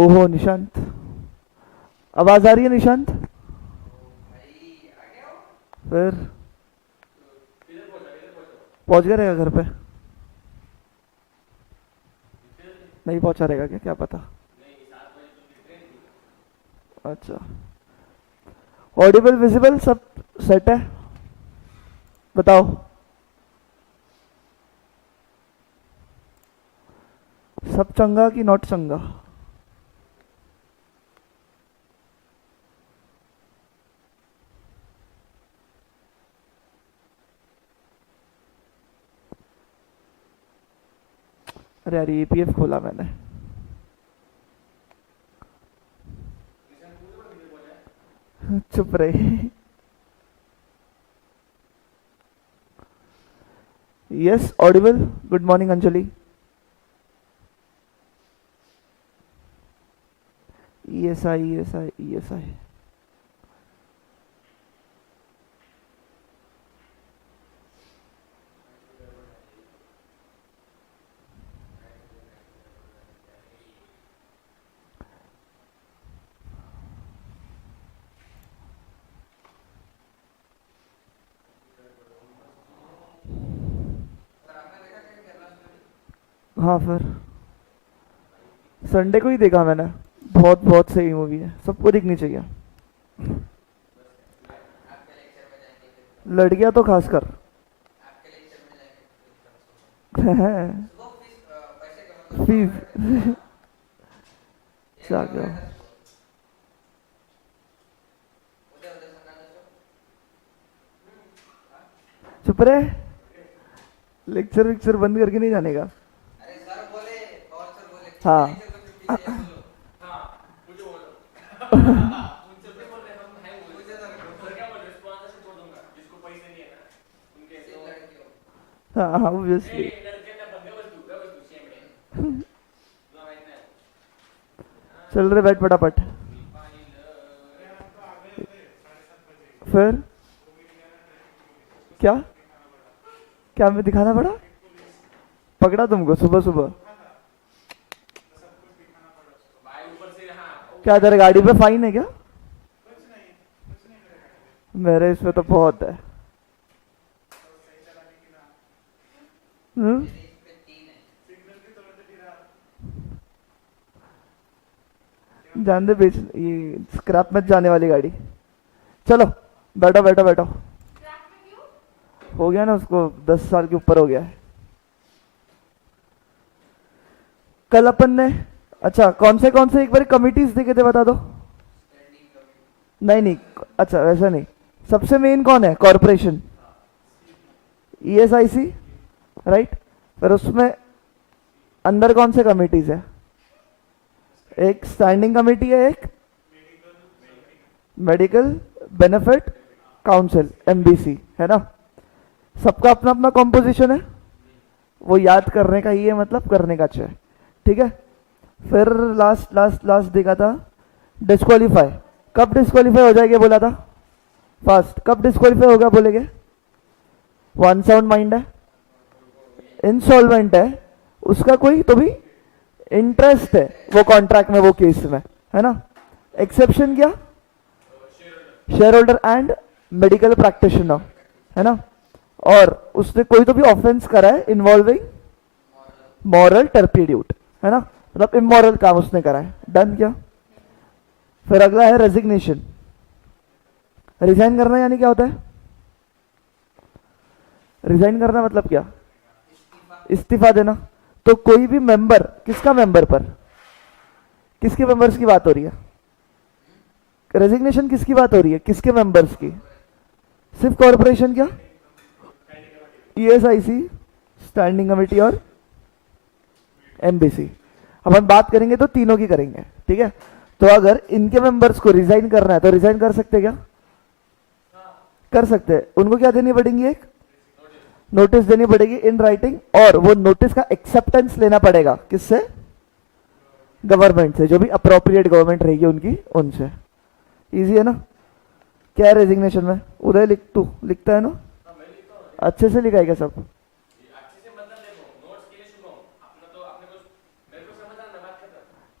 ओहो निशांत, आवाज आ रही है निशांत? फिर पहुंच गया रहेगा घर पे? नहीं पहुंचा रहेगा क्या, क्या पता। अच्छा, ऑडिबल विजिबल सब सेट है? बताओ। सब चंगा कि नॉट चंगा? अरे यार ईपीएफ खोला मैंने। चुप रहे। Yes Audible. Good morning Anjali. ESI ESI ESI. हाँ फिर संडे को ही देखा मैंने। बहुत बहुत सही मूवी है, सबको देखनी चाहिए। लड़कियां तो खासकर। फीस। क्या? चुप रहे। लेक्चर वेक्चर बंद करके नहीं जाने का। हाँ। हाँ ऑब्वियसली। चल रहे बैठ फटाफट। फिर क्या? क्या हमें दिखाना पड़ा? पकड़ा तुमको सुबह सुबह? क्या तेरे गाड़ी पे फाइन है क्या? मेरे इसमें तो बहुत है। हम्म? जान दे, बेच ये स्क्रैप में जाने वाली गाड़ी। चलो बैठो बैठो बैठो। हो गया ना उसको, 10 साल के ऊपर हो गया है। कल अपन ने, अच्छा कौन से एक बार कमिटीज देखे थे बता दो। नहीं नहीं, अच्छा वैसा नहीं। सबसे मेन कौन है? Corporation, ESIC, right. फिर उसमें अंदर कौन से कमिटीज है? एक स्टैंडिंग कमेटी है, एक मेडिकल बेनिफिट काउंसिल एमबीसी है ना। सबका अपना अपना कॉम्पोजिशन है, वो याद करने का ही है, मतलब करने का अच्छा है। ठीक है। फिर लास्ट लास्ट लास्ट देखा था डिस्क्वालीफाई। कब डिस्क्वालीफाई हो जाएगा बोला था? फास्ट। कब डिस्क्वालीफाई होगा बोलेगे? वन साउंड माइंड है, इंसॉल्वेंट है, उसका कोई तो भी इंटरेस्ट है वो कॉन्ट्रैक्ट में, वो केस में, है ना। एक्सेप्शन क्या? Share holder and medical practitioner, है ना। और उसने कोई तो भी ऑफेंस करा है इन्वॉल्विंग मॉरल टर्पिड्यूट, है ना, मतलब इमोरल काम उसने करा है। डन क्या? फिर अगला है रेजिग्नेशन। रिजाइन करना यानी क्या होता है? रिजाइन करना मतलब क्या? इस्तीफा देना। तो कोई भी मेंबर, किसका मेंबर पर, किसके मेंबर्स की बात हो रही है? रेजिग्नेशन किसकी बात हो रही है, किसके मेंबर्स की? सिर्फ कॉर्पोरेशन क्या? ईएसआईसी, स्टैंडिंग कमेटी और एमबीसी। अपन बात करेंगे तो तीनों की करेंगे, ठीक है। तो अगर इनके मेंबर्स को रिजाइन करना है तो रिजाइन कर सकते क्या? कर सकते हैं। उनको क्या देनी पड़ेगी? एक नोटिस देनी पड़ेगी इन राइटिंग, और वो नोटिस का एक्सेप्टेंस लेना पड़ेगा किससे? गवर्नमेंट से, जो भी अप्रोप्रिएट गवर्नमेंट रहेगी उनकी, उनसे। इजी है ना। क्या है रेजिग्नेशन में? उदय लिख, तू लिखता है ना? अच्छे से लिखा है क्या सब?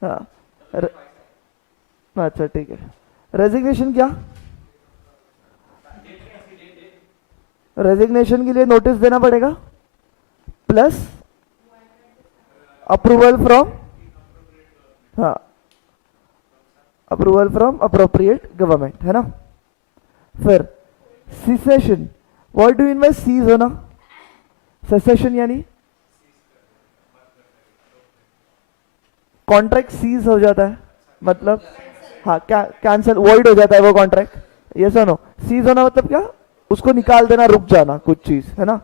हाँ र- अच्छा ठीक है। रेजिग्नेशन क्या? रेजिग्नेशन के लिए नोटिस देना पड़ेगा प्लस अप्रूवल फ्रॉम, हाँ, अप्रूवल फ्रॉम अप्रोप्रिएट गवर्नमेंट, है ना। फिर cessation, what do mean by cease होना? सेसेशन यानी कॉन्ट्रैक्ट सीज हो जाता है, मतलब हाँ क्या, कैंसिल, वॉइड हो जाता है वो कॉन्ट्रैक्ट, ये सुनो। सीज होना मतलब क्या? उसको निकाल देना, रुक जाना कुछ चीज, है ना।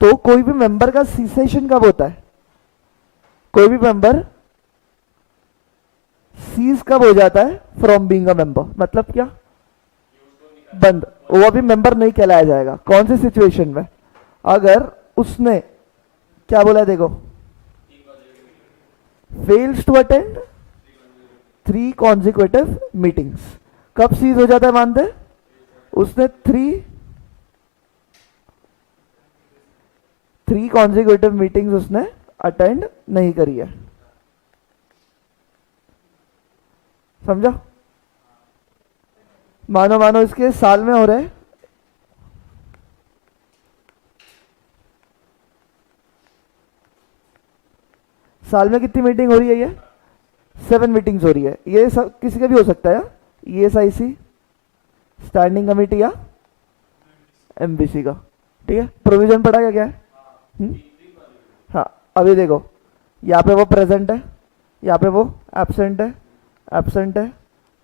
तो कोई भी मेंबर का सीसेशन कब होता है? कोई भी मेंबर सीज कब हो जाता है? फ्रॉम बीइंग अ मेंबर, मतलब क्या? बंद, वो अभी मेंबर नहीं कहलाया जाएगा। कौन सी सिचुएशन में? अगर उसने क्या बोला है देखो, fails to attend 3 consecutive meetings, कब सीज हो जाता है मानते? उसने 3 कॉन्जिक्यूटिव मीटिंग्स उसने अटेंड नहीं करी है, समझा? मानो मानो इसके साल में हो रहे, साल में कितनी मीटिंग हो रही है? ये 7 मीटिंग्स हो रही है। ये सब किसी का भी हो सकता है, ESIC, स्टैंडिंग कमेटी या MBC का, ठीक है। प्रोविजन पढ़ा क्या क्या है? हाँ, अभी देखो, यहाँ पे वो प्रेजेंट है, यहाँ पे वो एब्सेंट है, एब्सेंट है,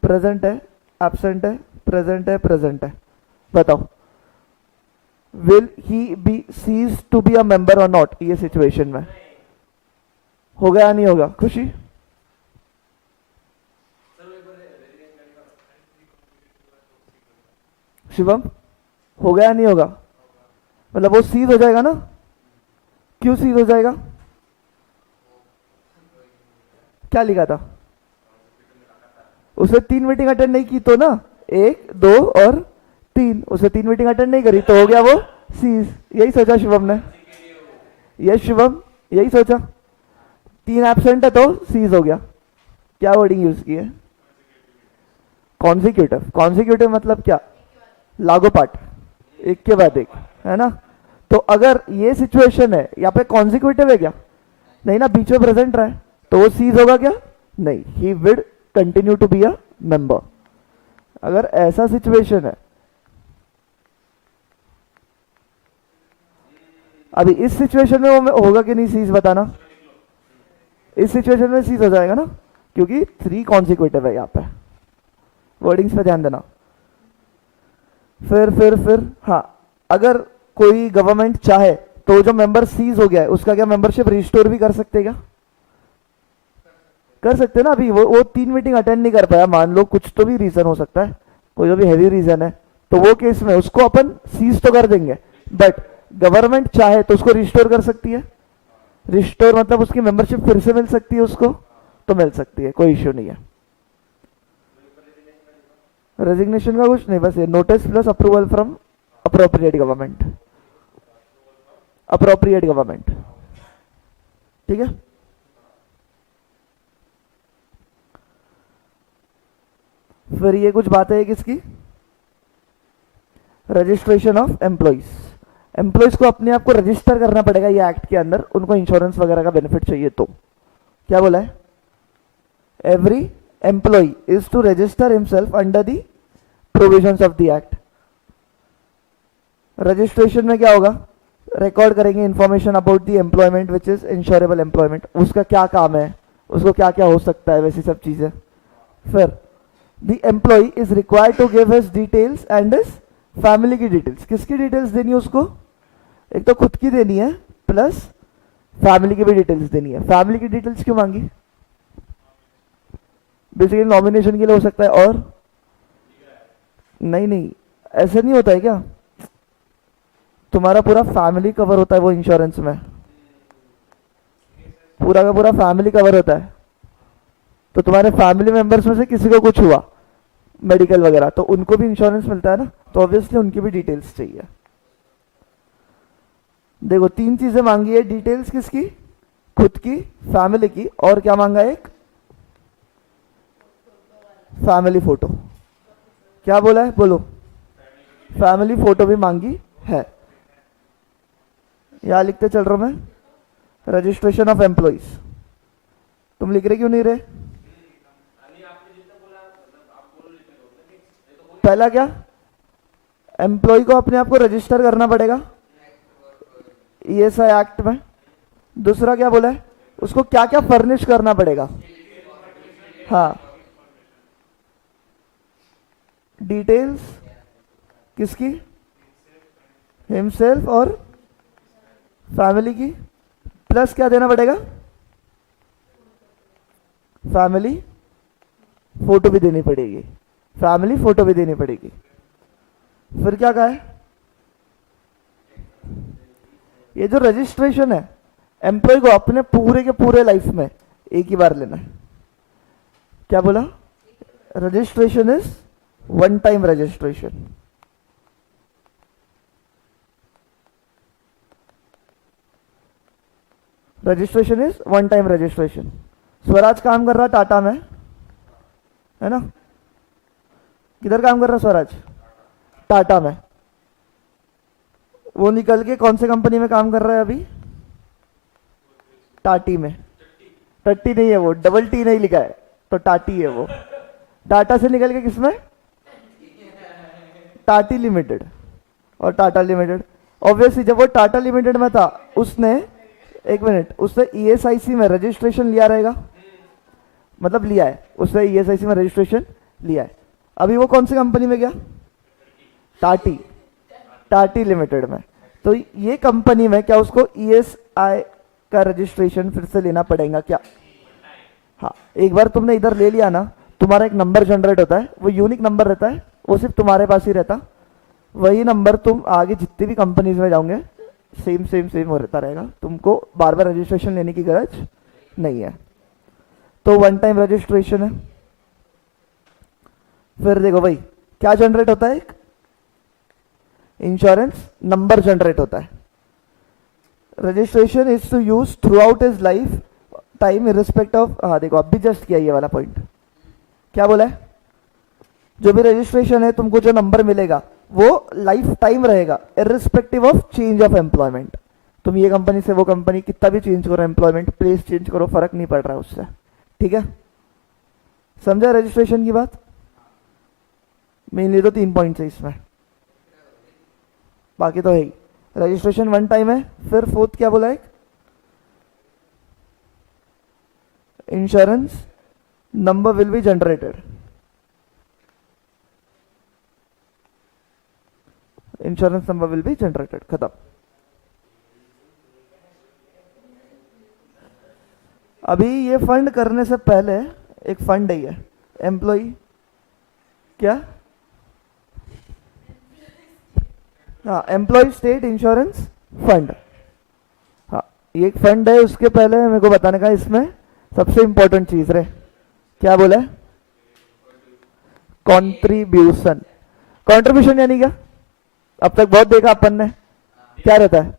प्रेजेंट है, एब्सेंट है, प्रेजेंट है, प्रेजेंट है। बताओ, will he be cease to be a member और नॉट? ये सिचुएशन में होगा या नहीं होगा? खुशी, शिवम, होगा या नहीं होगा? मतलब वो सीज हो जाएगा ना? क्यों सीज हो जाएगा? क्या लिखा था? उसने 3 मीटिंग अटेंड नहीं की तो ना, 1, 2 और 3, उसने 3 मीटिंग अटेंड नहीं करी तो हो गया वो सीज। यही सोचा शिवम ने? यस शिवम, यही सोचा। 3 एब्सेंट है तो सीज हो गया। क्या वर्डिंग यूज की है? कॉन्जिक्यूटिव। कॉन्जिक्यूटिव मतलब क्या? लागोपाठ, एक के बाद एक, है ना। तो अगर ये सिचुएशन है, यहाँ पे कॉन्जिक्यूटिव है क्या? नहीं ना, बीच में प्रेजेंट रहा है, तो वो सीज होगा क्या? नहीं, he will continue to be a member. अगर ऐसा सिचुएशन है, अभी इस सिचुएशन में वो होगा कि नहीं सीज, बताना। इस सिचुएशन में सीज हो जाएगा ना, क्योंकि 3 कॉन्जिक्यूटिव है यहाँ पे। वर्डिंग्स पे ध्यान देना। फिर हाँ, अगर कोई गवर्नमेंट चाहे तो जो मेंबर सीज हो गया है उसका क्या मेंबरशिप रिस्टोर भी कर सकते क्या? कर सकते ना। अभी वो 3 मीटिंग अटेंड नहीं कर पाया, मान लो कुछ तो भी रीजन हो सकता है, कोई जो भी हैवी रीजन है, तो वो केस में उसको अपन सीज तो कर देंगे, बट गवर्नमेंट चाहे तो उसको रिस्टोर कर सकती है। रिस्टोर मतलब उसकी मेंबरशिप फिर से मिल सकती है उसको, तो मिल सकती है, कोई इश्यू नहीं है। रेजिग्नेशन का कुछ नहीं, बस ये notice plus approval from appropriate government, appropriate government, ठीक है। फिर ये कुछ बातें है किसकी? Registration of employees. एम्प्लॉइज को अपने आप को रजिस्टर करना पड़ेगा ये एक्ट के अंदर, उनको इंश्योरेंस वगैरह का बेनिफिट चाहिए तो। क्या बोला है? Every employee is to register himself under the provisions of the act. Registration में क्या होगा? रिकॉर्ड करेंगे information about the employment which is insurable employment, उसका क्या काम है, उसको क्या क्या हो सकता है, वैसी सब चीजें। फिर the employee is required to give his details and his family की डिटेल्स। किसकी डिटेल्स देनी है उसको? एक तो खुद की देनी है, प्लस फैमिली की भी डिटेल्स देनी है। फैमिली की डिटेल्स क्यों मांगी? बेसिकली नॉमिनेशन के लिए हो सकता है, और नहीं, ऐसा नहीं होता है क्या? तुम्हारा पूरा फैमिली कवर होता है वो इंश्योरेंस में, पूरा का पूरा फैमिली कवर होता है। तो तुम्हारे फैमिली मेंबर्स में से किसी को कुछ हुआ मेडिकल वगैरह, तो उनको भी इंश्योरेंस मिलता है ना, तो ऑब्वियसली उनकी भी डिटेल्स चाहिए। देखो 3 चीजें मांगी है, डिटेल्स किसकी? खुद की, फैमिली की, और क्या मांगा? एक फैमिली फोटो। क्या बोला है, बोलो। फैमिली फोटो भी मांगी है। यहां लिखते चल रहा हूं मैं, रजिस्ट्रेशन ऑफ एम्प्लॉइज। तुम लिख रहे क्यों नहीं रहे? पहला क्या, एम्प्लॉय को अपने आप को रजिस्टर करना पड़ेगा ईएसआई एक्ट में। दूसरा क्या बोला है, उसको क्या क्या फर्निश करना पड़ेगा। हाँ, डिटेल्स किसकी, हिमसेल्फ और फैमिली की, प्लस क्या देना पड़ेगा, फैमिली फोटो भी देनी पड़ेगी, फैमिली फोटो भी देनी पड़ेगी। फिर क्या कहा है, ये जो रजिस्ट्रेशन है एम्प्लॉय को अपने पूरे के पूरे लाइफ में एक ही बार लेना है। क्या बोला, registration is one time registration. Registration is one time registration. Swaraj काम कर रहा टाटा में, है ना? किधर काम कर रहा स्वराज? टाटा में। वो निकल के कौन से कंपनी में काम कर रहा है अभी? टाटी में। टट्टी नहीं है वो, डबल टी नहीं लिखा है तो टाटी है वो। टाटा से निकल के किसमें? टाटी लिमिटेड और टाटा लिमिटेड। ऑब्वियसली जब वो टाटा लिमिटेड में था उसने, एक मिनट, उसने ईएसआईसी में रजिस्ट्रेशन लिया रहेगा, मतलब लिया है उसने, ईएसआईसी में रजिस्ट्रेशन लिया है। अभी वो कौन सी कंपनी में गया? टाटी, टाटी लिमिटेड में। तो ये कंपनी में क्या उसको ईएसआई का रजिस्ट्रेशन फिर से लेना पड़ेगा क्या? हाँ, एक बार तुमने इधर ले लिया ना, तुम्हारा एक नंबर जनरेट होता है, वो यूनिक नंबर रहता है, वो सिर्फ तुम्हारे पास ही रहता। वही नंबर तुम आगे जितनी भी कंपनीज में जाओगे सेम सेम सेम हो रहता रहेगा, तुमको बार बार रजिस्ट्रेशन लेने की जरूरत नहीं है। तो वन टाइम रजिस्ट्रेशन है। फिर देखो भाई क्या जनरेट होता है, एक इंश्योरेंस नंबर जनरेट होता है। Registration is to use throughout his lifetime irrespective of, हाँ देखो अभी जस्ट किया ये वाला पॉइंट। क्या बोला है, जो भी रजिस्ट्रेशन है तुमको जो नंबर मिलेगा वो लाइफ टाइम रहेगा irrespective of change of employment. तुम ये कंपनी से वो कंपनी कितना भी चेंज करो, एम्प्लॉयमेंट प्लेस चेंज करो, फर्क नहीं पड़ रहा है उससे। ठीक है, समझा रजिस्ट्रेशन की बात? मेनली तो 3 पॉइंट्स है इसमें, बाकी तो है ही। रजिस्ट्रेशन वन टाइम है। फिर फोर्थ क्या बोला है, insurance number will be generated. Insurance number will be generated, खत्म। अभी ये फंड करने से पहले एक फंड है, ये एम्प्लॉय क्या, हाँ, एम्प्लॉय स्टेट इंश्योरेंस फंड। हाँ, ये एक फंड है। उसके पहले मेरे को बताने का इसमें सबसे इंपॉर्टेंट चीज रहे, क्या बोला है, कॉन्ट्रीब्यूशन। कॉन्ट्रीब्यूशन यानी क्या, अब तक बहुत देखा अपन ने, क्या रहता है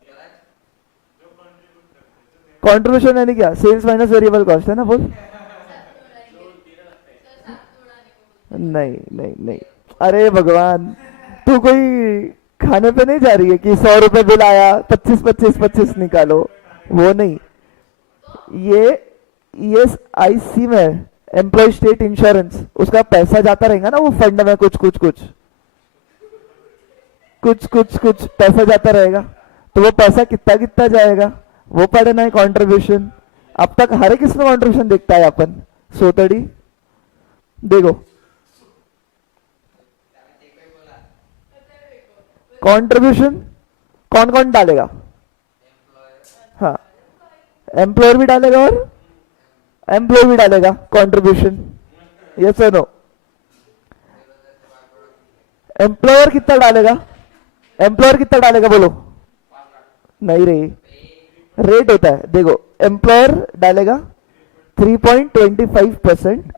कॉन्ट्रीब्यूशन यानी क्या, सेल्स माइनस वेरिएबल कॉस्ट है ना, बोल। नहीं नहीं नहीं, अरे भगवान, तू कोई खाने पे नहीं जा रही है कि 100 रुपए बिल आया 25 निकालो, वो नहीं। ये ईएसआईसी में एम्प्लॉय स्टेट इंश्योरेंस, उसका पैसा जाता रहेगा ना वो फंड में, कुछ कुछ कुछ कुछ कुछ कुछ पैसा जाता रहेगा, तो वो पैसा कितना कितना जाएगा वो पढ़ना है कंट्रीब्यूशन। अब तक हर एक इसमें कंट्रीब्यूशन देखता है अपन, सोतड़ी देखो कंट्रीब्यूशन कौन कौन डालेगा, हाँ, एम्प्लॉयर भी डालेगा और एम्प्लॉय भी डालेगा कंट्रीब्यूशन, यस और नो। एम्प्लॉयर कितना डालेगा, एम्प्लॉयर कितना डालेगा बोलो, नहीं रे, रेट होता है देखो, एम्प्लॉयर डालेगा 3.25%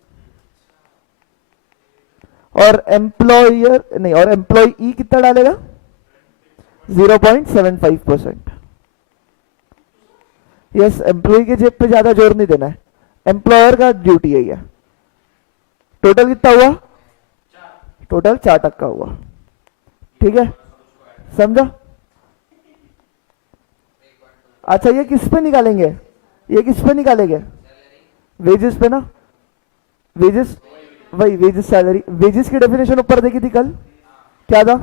और एम्प्लॉयर नहीं, और एम्प्लॉई कितना डालेगा 0.75%। यस, एम्प्लॉय के जेब पे ज्यादा जोर नहीं देना है, एम्प्लॉयर का ड्यूटी है ये। टोटल कितना हुआ? टोटल 4% हुआ। ठीक है, समझा? अच्छा ये किस पे निकालेंगे? ये किस पे निकालेंगे? वेजेस पे ना। वेजेस, वही वेजेस सैलरी। वेजेस की डेफिनेशन ऊपर देखी थी कल, क्या था?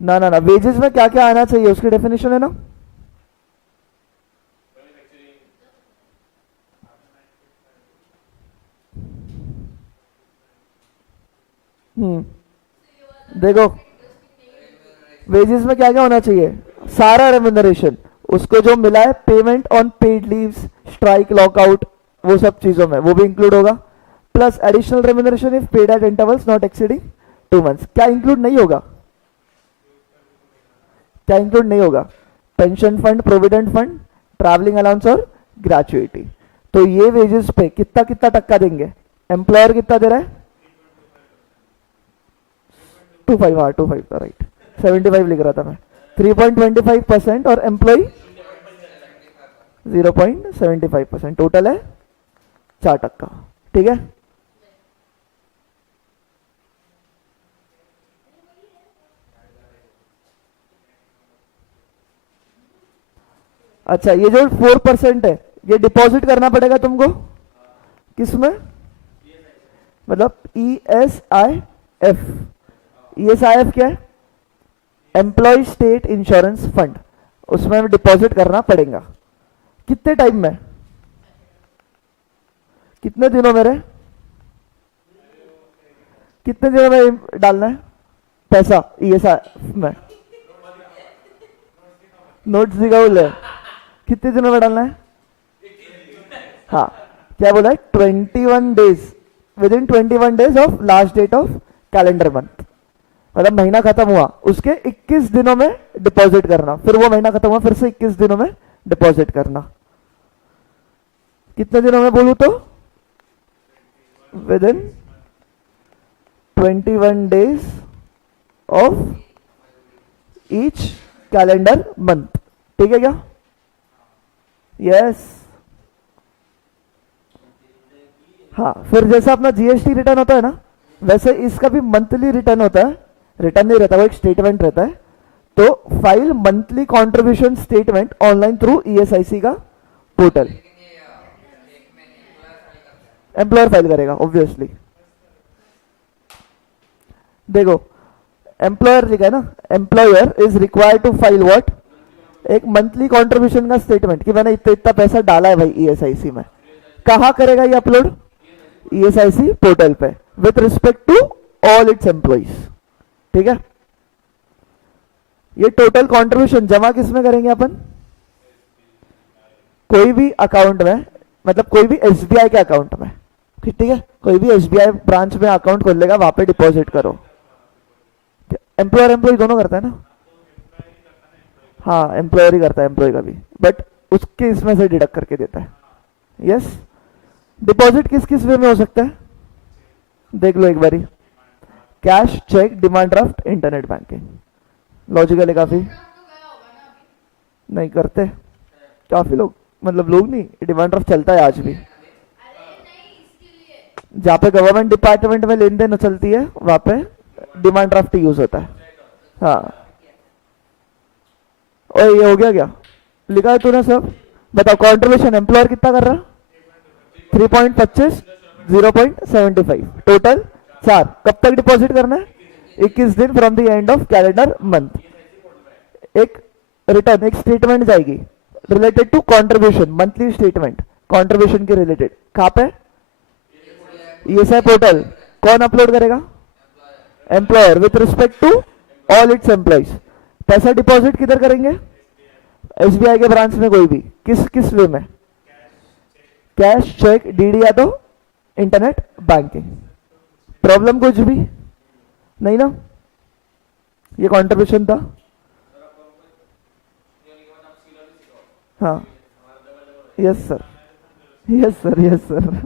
ना ना ना, वेजेस में क्या क्या आना चाहिए उसकी डेफिनेशन है ना। देखो वेजेस में क्या क्या होना चाहिए, सारा रेम्यूनरेशन, उसको जो मिला है, payment on paid leaves, strike, lockout, वो सब चीजों में वो भी इंक्लूड होगा, plus additional remuneration if paid eight intervals not exceeding 2 months. क्या इंक्लूड नहीं होगा? क्या इंक्लूड नहीं होगा? Pension fund, provident fund, travelling allowance और ग्रेचुइटी। तो ये वेजेस पे कितना कितना टक्का देंगे? एम्प्लॉयर कितना दे रहा है? 25, हाँ 25 था, राइट, 75 लिख रहा था मैं। 3.25% और एम्प्लॉय 0.75%, टोटल है 4%। ठीक है, अच्छा ये जो 4% है ये डिपॉजिट करना पड़ेगा तुमको किसमें? मतलब ESIF। ESIF क्या है? Employee state insurance fund. उसमें डिपॉजिट करना पड़ेगा। कितने टाइम में? कितने दिनों में रे? कितने दिनों में डालना है पैसा ESIF में? नोट्स दिखाओ है, कितने दिनों में डालना है? हाँ, क्या बोला है? 21 days, within 21 days of last date of calendar month. मतलब महीना खत्म हुआ उसके 21 दिनों में डिपॉजिट करना, फिर वो महीना खत्म हुआ फिर से 21 दिनों में डिपॉजिट करना। कितने दिनों में बोलूं तो? With in 21 days of each calendar month. ठीक है क्या? यस। हाँ, फिर जैसा अपना GST रिटर्न होता है ना, वैसे इसका भी मंथली रिटर्न होता है। रिटर्न नहीं रहता, वो एक स्टेटमेंट रहता है। तो file monthly contribution statement online through ESIC का पोर्टल। एम्प्लॉयर फाइल करेगा ऑब्वियसली। देखो एम्प्लॉयर लिखा है ना, employer is required to file what? एक मंथली कंट्रीब्यूशन का स्टेटमेंट कि मैंने इतना इतना पैसा डाला है भाई ESIC में। कहां करेगा ये अपलोड? ESIC पोर्टल पे with respect to all its employees. ठीक है, ये टोटल कंट्रीब्यूशन जमा किस में करेंगे अपन? कोई भी अकाउंट में, मतलब कोई भी SBI के अकाउंट में। ठीक है, कोई भी SBI ब्रांच में अकाउंट खोल लेगा, वहां पे डिपॉजिट करो। एम्प्लॉयर एम्प्लॉय दोनों करता है ना? हाँ, एम्प्लॉयर ही करता है एम्प्लॉय का भी, बट उसके इसमें से डिडक्ट करके देता है। यस। डिपॉजिट किस किस वे में हो सकता है देख लो एक बारी। Cash, cheque, demand draft, internet banking. Logical है काफी। नहीं करते काफी लोग, मतलब लोग नहीं, डिमांड ड्राफ्ट चलता है आज भी। जहाँ पे गवर्नमेंट डिपार्टमेंट में लेन देन चलती है वहां पे डिमांड ड्राफ्ट यूज होता है। हाँ, और ये हो गया क्या? लिखा है तूने सब? बताओ कंट्रीब्यूशन एम्प्लॉयर कितना कर रहा? 3.25, 0.75, टोटल 4। कब तक डिपॉजिट करना है? 21 दिन from the end of calendar month. एक रिटर्न, एक स्टेटमेंट जाएगी related to contribution, monthly statement contribution के रिलेटेड। कहां पे? ESI portal. कौन अपलोड करेगा? Employer with respect to all its employees. पैसा डिपॉजिट किधर करेंगे? SBI के ब्रांच में कोई भी। किस किस वे में? कैश, चेक, DD या तो इंटरनेट बैंकिंग। प्रॉब्लम कुछ भी नहीं ना? ये कंट्रीब्यूशन था। हाँ, yes sir, yes sir, yes sir.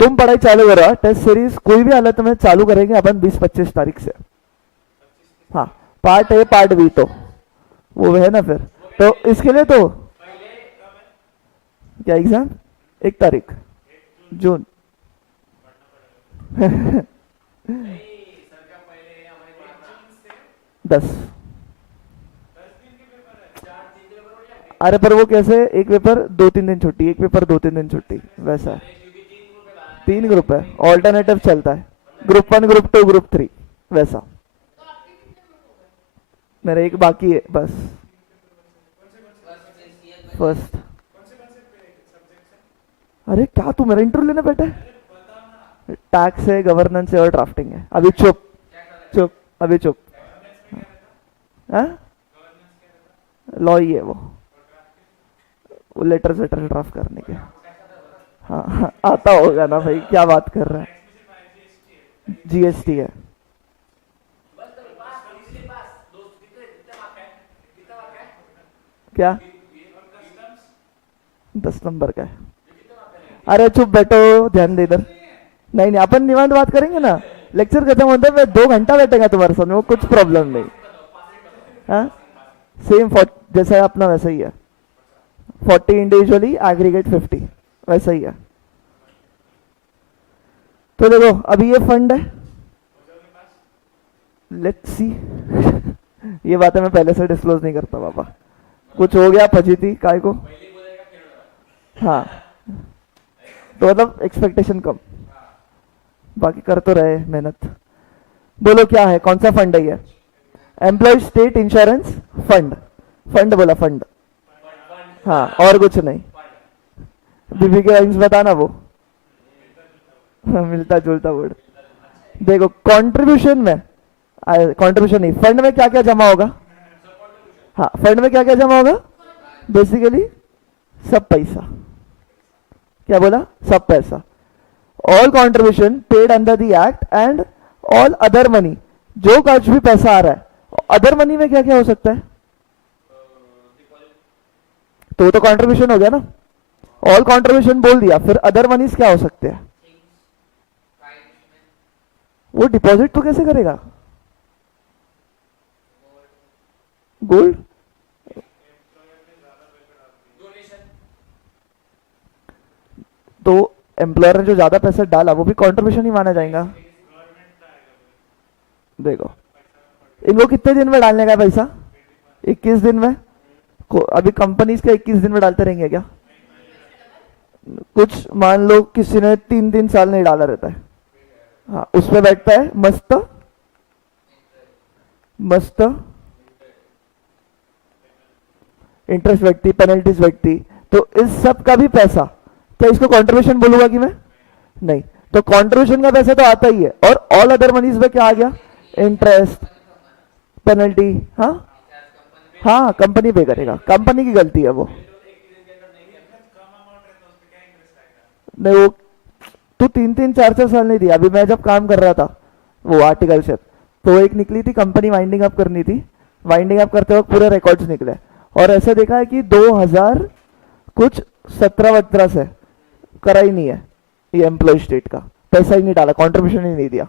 तुम पढ़ाई चालू करो, टेस्ट सीरीज कोई भी हालत में चालू करेंगे अपन 20-25 तारीख से। हाँ, पार्ट A पार्ट B तो वो है ना। फिर तो इसके लिए तो क्या एग्जाम? 1 तारीख जून। 10। अरे पर वो कैसे, एक पेपर 2-3 दिन छुट्टी, एक पेपर 2-3 दिन छुट्टी, वैसा है। 3 ग्रुप है, ऑल्टरनेटिव चलता है, ग्रुप 1, ग्रुप 2, ग्रुप 3, वैसा। मेरा एक बाकी है बस, फर्स्ट। अरे क्या तू मेरा इंटरव्यू लेने बैठा है? टैक्स है, गवर्नेंस है और ड्राफ्टिंग है। अभी चुप चुप, अभी चुप। हाँ, लॉ ही है वो लेटर वेटर ड्राफ्ट करने के। हाँ हाँ, आता होगा ना भाई, क्या बात कर रहा है। जीएसटी है। क्या 10 नंबर का है? अरे चुप बैठो, ध्यान दे इधर। नहीं नहीं, अपन निवांत बात करेंगे ना, लेक्चर खत्म होता है, मैं 2 घंटा बैठेगा तुम्हारे सामने, वो कुछ प्रॉब्लम नहीं। हाँ, सेम जैसा है अपना वैसा ही है। 40 इंडिविजुअली, एग्रीगेट 50, वैसा ही है। तो देखो अभी ये फंड है, लेट्स सी। ये बातें मैं पहले से डिस्क्लोज नहीं करता बाबा, कुछ हो गया फजीती काय को। हाँ, तो मतलब एक्सपेक्टेशन कम, बाकी कर तो रहे मेहनत। बोलो क्या है, कौन सा फंड है ये? Employee state insurance fund. Fund बोला, फंड। हाँ, और कुछ नहीं। बीबी के वाइंस बताना वो। मिलता जुलता वर्ड। देखो कंट्रीब्यूशन में, कंट्रीब्यूशन नहीं, फंड में क्या क्या जमा होगा? हाँ, फंड में क्या क्या जमा होगा? बेसिकली सब पैसा। क्या बोला? सब पैसा। All contribution paid under the act and all other money, जो कुछ भी पैसा आ रहा है। अदर मनी में क्या क्या हो सकता है? तो कंट्रीब्यूशन हो गया ना, ऑल कंट्रीब्यूशन बोल दिया, फिर अदर मनीज क्या हो सकते हैं? वो डिपॉजिट तो कैसे करेगा? गोल्ड। तो एम्प्लॉयर ने जो ज्यादा पैसा डाला वो भी कंट्रीब्यूशन ही माना जाएगा। देखो इनको कितने दिन में डालने का पैसा? 21 दिन में। अभी कंपनीज का 21 दिन में डालते रहेंगे क्या? कुछ मान लो किसी ने 3-3 साल नहीं डाला रहता है, हाँ, उसमें बैठता है मस्त मस्त इंटरेस्ट व्यक्ति, पेनल्टीज व्यक्ति। तो इस सब का भी पैसा, क्या इसको कंट्रीब्यूशन बोलूंगा कि मैं? नहीं। तो कंट्रीब्यूशन का पैसा तो आता ही है, और ऑल अदर मनीज में क्या आ गया? Interest, penalty. हाँ हाँ, कंपनी पे करेगा, कंपनी की गलती है वो। नहीं, वो तू 3-3, 4-4 साल नहीं दिया। अभी मैं जब काम कर रहा था वो आर्टिकलशिप, तो एक निकली थी कंपनी, वाइंडिंग अप करनी थी। वाइंडिंग अप करते वक्त पूरे रिकॉर्ड्स निकले, और ऐसे देखा है कि 2000 कुछ 17-18 से करा ही नहीं है ये एम्प्लॉय स्टेट का, पैसा ही नहीं डाला, कंट्रीब्यूशन ही नहीं दिया।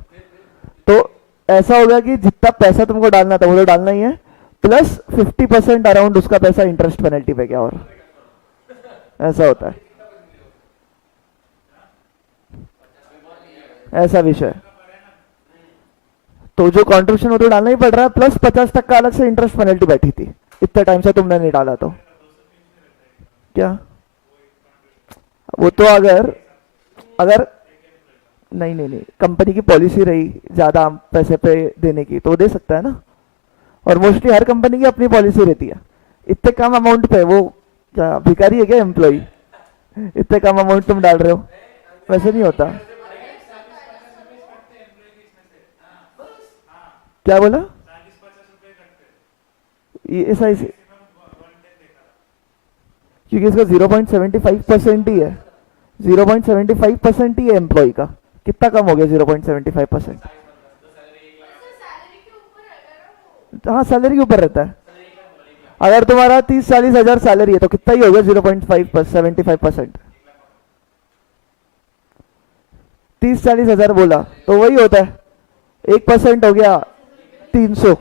तो ऐसा होगा कि जितना पैसा तुमको डालना था वो तो डालना ही है, प्लस 50% अराउंड उसका पैसा इंटरेस्ट पेनल्टी पे गया, और ऐसा होता है, ऐसा विषय। तो जो कंट्रीब्यूशन वो तो डालना ही पड़ रहा है, प्लस 50% अलग से इंटरेस्ट पेनल्टी बैठी थी, इतने टाइम से तुमने नहीं डाला तो। क्या वो तो अगर अगर नहीं नहीं नहीं, कंपनी की पॉलिसी रही ज्यादा पैसे पे देने की तो दे सकता है ना, और मोस्टली हर कंपनी की अपनी पॉलिसी रहती है। इतने कम अमाउंट पे वो क्या भिखारी है क्या एम्प्लॉय? इतने कम अमाउंट तुम डाल रहे हो, वैसे नहीं होता। क्या बोला? ऐसा इसे, क्योंकि इसका 0.75% ही है, 0.75% ही है एम्प्लॉय का। कितना कम हो गया 0.75%? हाँ, सैलरी के ऊपर रहता है। अगर तुम्हारा 30-40 हजार सैलरी है तो कितना ही होगा 0.75%? 30-40 हजार बोला तो वही होता है, 1% हो गया 300,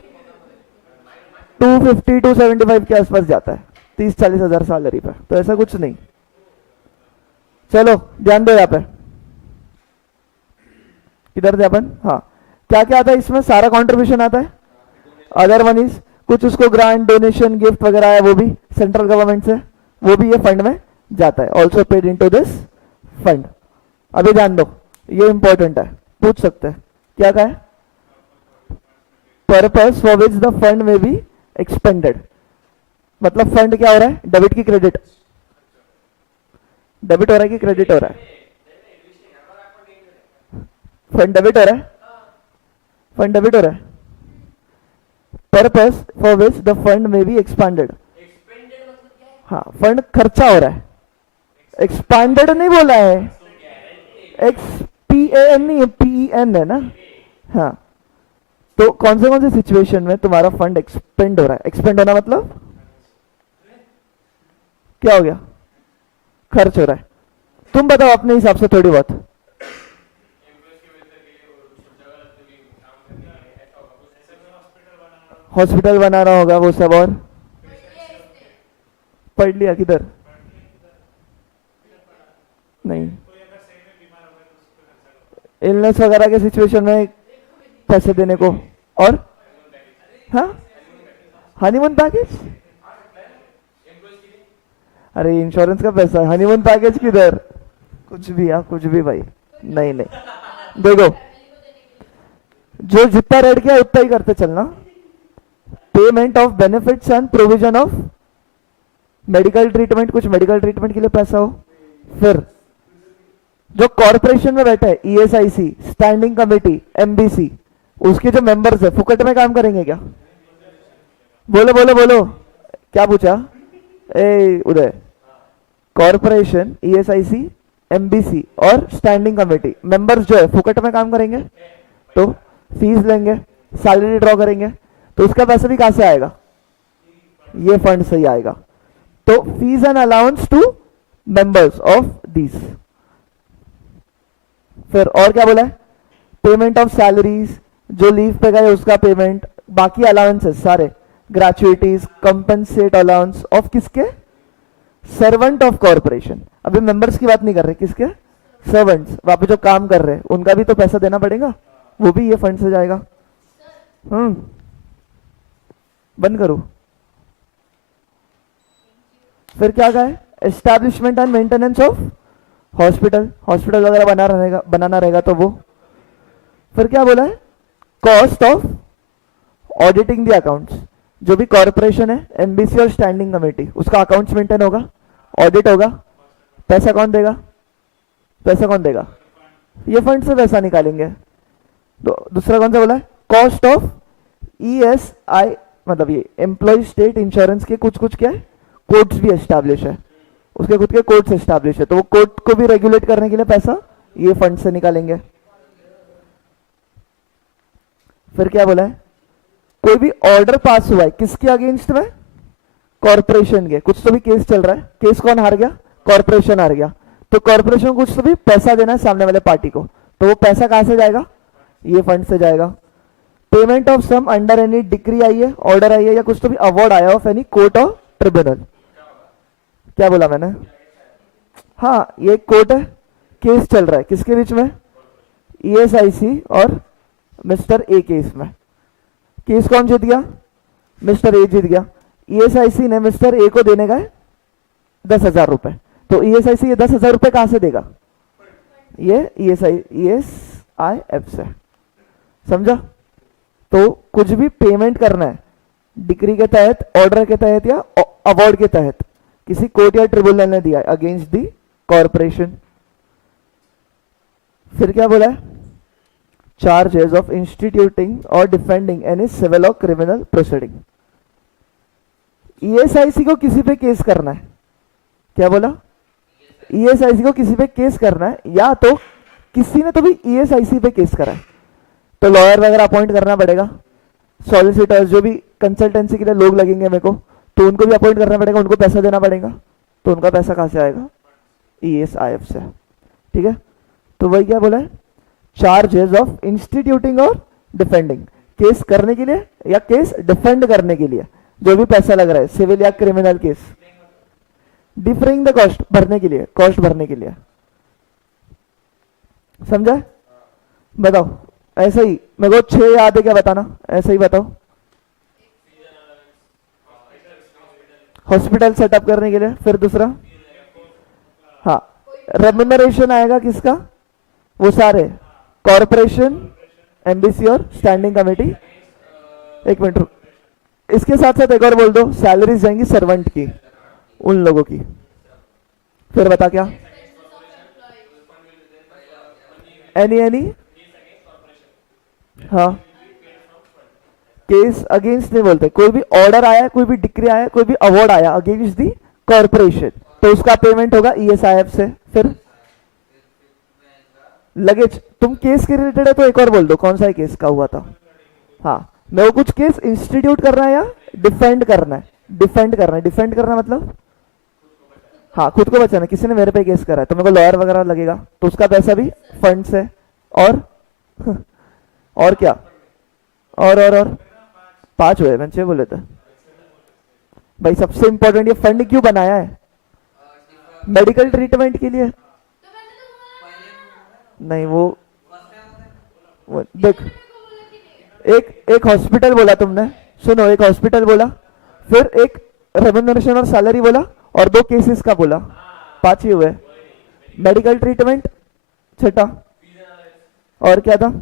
250-275 के आसपास जाता है 30-40 हजार सैलरी पे। तो ऐसा कुछ नहीं, चलो ध्यान दो यहाँ पे, किधर थे अपन? हाँ, क्या क्या आता है इसमें? सारा कंट्रीब्यूशन आता है। अदर मनीज, कुछ उसको ग्रांट, डोनेशन, गिफ्ट वगैरह है, वो भी सेंट्रल गवर्नमेंट से, वो भी ये फंड में जाता है। Also paid into this fund. अभी ध्यान दो, ये इंपॉर्टेंट है, पूछ सकते हैं। क्या कहा है? Purpose for which the fund में बी एक्सपेंडेड। मतलब फंड क्या हो रहा है? डेबिट की क्रेडिट? डेबिट हो रहा है कि क्रेडिट हो रहा है? फंड डेबिट हो रहा है, फंड डेबिट हो रहा है। Purpose for which the fund में बी एक्सपांडेड। हाँ, फंड खर्चा हो रहा है, एक्सपांडेड नहीं बोला है, XPAN नहीं है, PEN है ना। हाँ, तो कौन से सिचुएशन में तुम्हारा फंड एक्सपेंड हो रहा है? एक्सपेंड होना मतलब क्या हो गया? खर्च हो रहा है। तुम बताओ अपने हिसाब से थोड़ी बहुत। हॉस्पिटल बना रहा होगा वो सब, और पढ़ लिया किधर? नहीं, इलनेस वगैरह के सिचुएशन में पैसे देने को। और हाँ, हनीमून पैकेज। अरे इंश्योरेंस का पैसा, हनीमून पैकेज किधर? कुछ भी, हाँ कुछ भी भाई। नहीं नहीं, देखो जो जितना रेड किया उतना ही करते चलना। Payment of benefits and provision of medical treatment, कुछ मेडिकल ट्रीटमेंट के लिए पैसा हो। फिर जो कॉर्पोरेशन में बैठा है, ESIC, स्टैंडिंग कमेटी, MBC, उसके जो मेंबर्स है फुकट में काम करेंगे क्या? बोलो बोलो बोलो, क्या पूछा? ए उदय, कॉर्पोरेशन, ESIC, MBC और स्टैंडिंग कमेटी मेंबर्स जो है फुकट में काम करेंगे, तो फीस लेंगे, सैलरी ड्रॉ करेंगे, तो उसका पैसा भी कहां से आएगा? ये फंड से ही आएगा। तो fees and allowance to members of this. फिर और क्या बोला है? पेमेंट ऑफ सैलरीज, जो लीव पे गए उसका पेमेंट, बाकी अलाउंसेस सारे, ग्रेचुइटीज, कंपनसेट अलाउंस ऑफ किसके? Servant of corporation. अभी मेंबर्स की बात नहीं कर रहे, किसके? सर्वेंट्स, वहां पे जो काम कर रहे हैं उनका भी तो पैसा देना पड़ेगा, वो भी ये फंड से जाएगा। बंद करो। फिर क्या कहा है? Establishment and maintenance of hospital, hospital वगैरह बनाना रहेगा तो वो। फिर क्या बोला है? Cost of auditing the accounts, जो भी कॉर्पोरेशन है, MBC और स्टैंडिंग कमेटी, उसका अकाउंट्स मेंटेन होगा, ऑडिट होगा, पैसा कौन देगा? पैसा कौन देगा? ये फंड से पैसा निकालेंगे। दूसरा कौन सा बोला है? कॉस्ट ऑफ ESI, मतलब ये एम्प्लॉय स्टेट इंश्योरेंस के कुछ कुछ क्या है, कोड्स भी एस्टैब्लिश है, उसके खुद के कोड्स एस्टैब्लिश है, तो वो कोड को भी रेगुलेट करने के लिए पैसा ये फंड से निकालेंगे। फिर क्या बोला है? कोई भी ऑर्डर पास हुआ है किसके अगेंस्ट में? कॉर्पोरेशन के। कुछ तो भी केस चल रहा है, केस कौन हार गया? कॉर्पोरेशन हार गया, तो कॉर्पोरेशन को कुछ तो भी पैसा देना है सामने वाले पार्टी को, तो वो पैसा कहां से जाएगा? ये फंड से जाएगा। Payment of sum under any decree आई है, ऑर्डर आई है, या कुछ तो भी अवार्ड आया ऑफ एनी कोर्ट और ट्रिब्यूनल। क्या बोला मैंने? हाँ, ये कोर्ट है, केस चल रहा है किसके बीच में? ESIC और मिस्टर ए केस में। केस कौन जीत गया? मिस्टर ए जीत गया। ESIC ने मिस्टर ए को देने का है 10,000 रुपए, तो ESIC ये 10,000 रुपए कहां से देगा? ये ESIF से। समझा? तो कुछ भी पेमेंट करना है डिक्री के तहत, ऑर्डर के तहत या अवार्ड के तहत, किसी कोर्ट या ट्रिब्यूनल ने दिया है अगेंस्ट दी कॉर्पोरेशन। फिर क्या बोला है? चार्जेस ऑफ इंस्टीट्यूटिंग और डिफेंडिंग एनी सिविल और क्रिमिनल प्रोसीडिंग। ESIC को किसी पे केस करना है, क्या बोला? ESIC को किसी पे केस करना है, या तो किसी ने तो भी ESIC पे केस करा है, तो लॉयर वगैरह अपॉइंट करना पड़ेगा, सॉलिसिटर्स, जो भी कंसल्टेंसी के लिए लोग लगेंगे मेरे को, तो उनको भी अपॉइंट करना पड़ेगा, उनको पैसा देना पड़ेगा, तो उनका पैसा कहां से आएगा? ESIF से। ठीक है, तो वही क्या बोला है? चार्जेस ऑफ इंस्टीट्यूटिंग और डिफेंडिंग, केस करने के लिए या केस डिफेंड करने के लिए जो भी पैसा लग रहा है, सिविल या criminal case, differing the cost, भरने के लिए, कॉस्ट भरने के लिए, समझा? बताओ ऐसे ही, मेरे को 6 याद है क्या बताना, ऐसे ही बताओ। हॉस्पिटल सेटअप करने के लिए, फिर दूसरा, हाँ रेम्यूनरेशन आएगा किसका, वो सारे कॉरपोरेशन, एमबीसी और स्टैंडिंग कमेटी। एक मिनट रुक, इसके साथ साथ एक और बोल दो, सैलरीज जाएंगी सर्वेंट की, उन लोगों की। फिर बता क्या, एनी हाँ, केस अगेंस्ट नहीं बोलते, कोई भी ऑर्डर आया, कोई भी डिक्री आया, कोई भी अवार्ड आया अगेंस्ट दी कॉर्पोरेशन, तो उसका पेमेंट होगा ईएसआईएफ से। फिर लगेज, तुम केस के रिलेटेड है तो एक और बोल दो, कौन सा केस का हुआ था। हाँ, मेरे को कुछ केस इंस्टीट्यूट करना है या डिफेंड करना है, डिफेंड करना है, डिफेंड करना मतलब हाँ खुद को बचाना, किसी ने मेरे पे केस करा है तो मेरे को लॉयर वगैरह लगेगा, तो उसका पैसा भी फंड से। और और क्या, और 5 हुए, मैंने 6 बोले थे भाई। सबसे इंपॉर्टेंट, ये फंड क्यों बनाया है, मेडिकल ट्रीटमेंट के लिए। नहीं वो देख, एक हॉस्पिटल बोला तुमने, सुनो, एक हॉस्पिटल बोला, फिर एक रेम्यूनरेशन और सैलरी बोला, और 2 केसेस का बोला, 5 ही हुए। मेडिकल ट्रीटमेंट 6, और क्या था,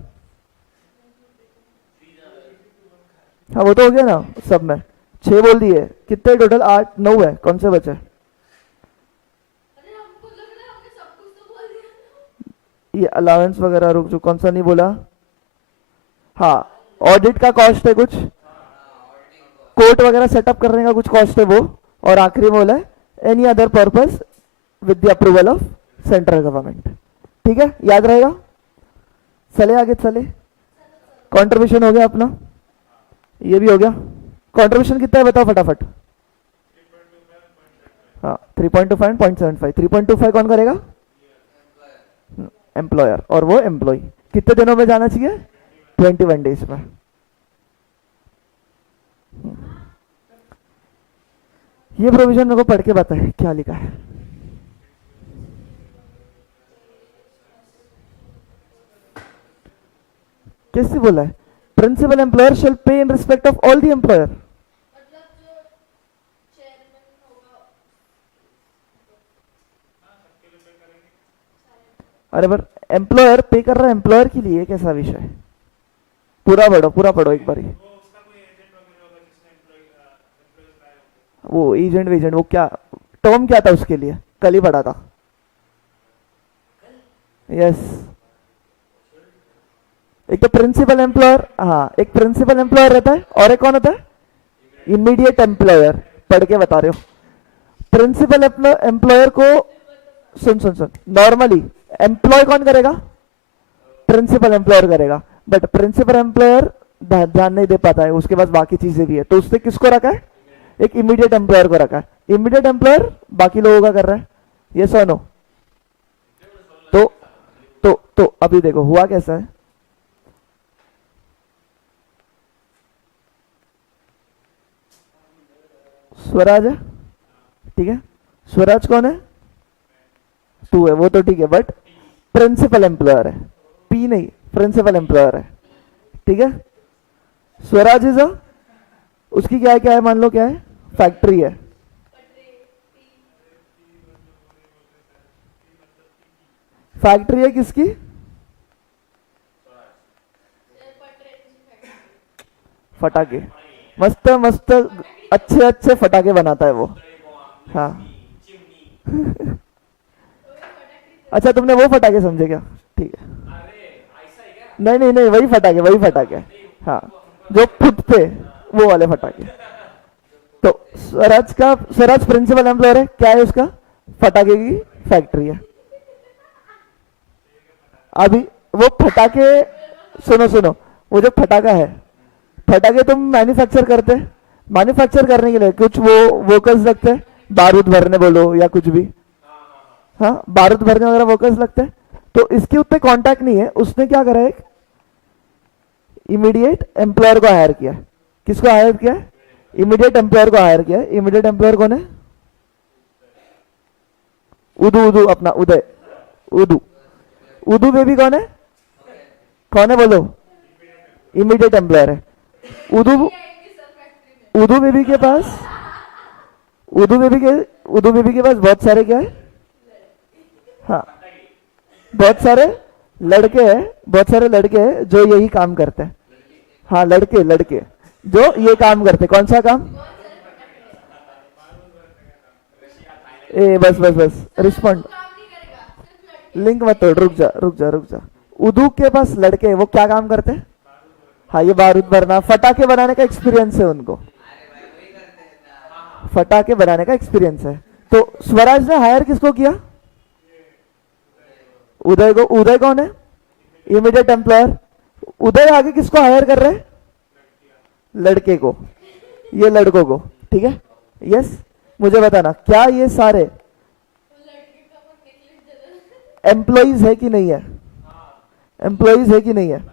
हाँ वो तो हो गया ना सब में, 6 बोल दिए, कितने टोटल, 8 9 है, कौन से बचे। ये अलाउंस वगैरह रुक जो, कौन सा नहीं बोला, हाँ ऑडिट का कॉस्ट है कुछ, कोर्ट वगैरह सेटअप करने का कुछ कॉस्ट है वो, और आखिरी में बोला है any other purpose with the approval of central government. ठीक है, याद रहेगा। चले आगे चले, कंट्रीब्यूशन हो गया अपना, ये भी हो गया। कंट्रीब्यूशन कितना है बताओ फटाफट। हाँ 3.25 0.75, 3.25 कौन करेगा, एम्प्लॉयर, और वो एम्प्लॉय। कितने दिनों में जाना चाहिए, 21 डेज में। ये प्रोविजन मेरे को पढ़ के बताए क्या लिखा है। कैसे बोला है, प्रिंसिपल एम्प्लॉयर शेल पे in respect of all the employer. अरे पर एम्प्लॉयर पे कर रहा है एम्प्लॉयर के लिए, कैसा विषय है, पूरा पढ़ो एक बार। वो एजेंट वेजेंट, वो क्या टर्म क्या था उसके लिए, कल ही पढ़ा था। यस, एक तो प्रिंसिपल एम्प्लॉयर, हाँ एक प्रिंसिपल एम्प्लॉयर रहता है, और एक कौन होता है, इमीडिएट एम्प्लॉयर। पढ़ के बता रहे हो, प्रिंसिपल एम्प्लॉयर को, सुन नॉर्मली एम्प्लॉय कौन करेगा, प्रिंसिपल एम्प्लॉयर करेगा, बट प्रिंसिपल एम्प्लॉयर ध्यान नहीं दे पाता है, उसके पास बाकी चीजें भी है, तो उसने किसको रखा है, एक इमीडिएट एम्प्लॉयर को रखा है। इमीडिएट एम्प्लॉयर बाकी लोगों का कर रहा है, ये सो नो। तो अभी देखो हुआ कैसा है, स्वराज है, ठीक है, स्वराज कौन है, तू है, वो तो ठीक है, बट प्रिंसिपल एम्प्लॉयर है, पी नहीं, प्रिंसिपल एम्प्लॉयर है, ठीक है। स्वराज इज उसकी क्या है मान लो क्या है, फैक्ट्री है, फैक्ट्री है किसकी, फटाके, मस्त मस्त अच्छे फटाके बनाता है वो, हाँ अच्छा तुमने वो फटाके समझे क्या, ठीक है, नहीं वही फटाके, हाँ जो फूटते वो वाले फटाके। तो स्वराज प्रिंसिपल एम्प्लॉयर है, क्या है उसका, फटाके की फैक्ट्री है। अभी वो फटाके, सुनो वो जो फटाका है, फटाके तुम मैन्युफैक्चर करते, मैन्युफैक्चर करने के लिए कुछ वो वर्कर्स लगते हैं, बारूद भरने बोलो या कुछ भी, हाँ बारूद भरने वगैरह वर्कर्स लगते हैं, तो इसके उत्ते कांटेक्ट नहीं है, उसने क्या करा, एक इमीडिएट एम्प्लॉयर को हायर किया। किसको हायर किया, इमीडिएट एम्प्लॉयर को हायर किया। इमीडिएट एम्प्लॉयर कौन है, उदू अपना उदय, उदू उदू बेबी कौन है? कौन है बोलो? इमीडिएट एम्प्लॉयर है। उदू उदू बेबी के पास उदू बेबी के पास बहुत सारे क्या है? हाँ, बहुत सारे लड़के हैं जो यही काम करते हैं। हाँ, लड़के जो ये काम करते। कौन सा काम? ए बस रिस्पॉन्ड, लिंक मत तोड़, रुक जा। उदू के पास लड़के हैं, वो क्या काम करते हैं? हाँ, ये बारूद भरना, फटाके बनाने का एक्सपीरियंस है उनको, फटाके बनाने का एक्सपीरियंस है। तो स्वराज ने हायर किसको किया? उदय को। उदय कौन है? Immediate employer. उदय आगे किसको हायर कर रहे हैं? लड़के को, ये लड़कों को, ठीक है। यस, मुझे बताना क्या ये सारे एम्प्लॉइज है कि नहीं है? एम्प्लॉइज है कि नहीं है?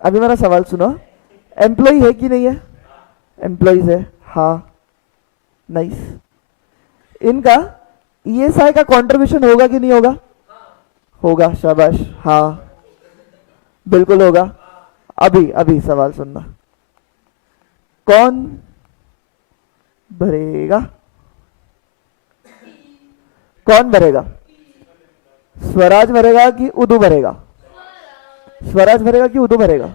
अभी मेरा सवाल सुनो, एम्प्लॉय है कि नहीं है? एम्प्लॉइज है, हाँ, नाइस। इनका ईएसआई का कंट्रीब्यूशन होगा कि नहीं होगा? होगा, शाबाश, हाँ बिल्कुल होगा। अभी सवाल सुनना, कौन भरेगा? कौन भरेगा? स्वराज भरेगा कि उदू भरेगा? स्वराज भरेगा कि उदू भरेगा?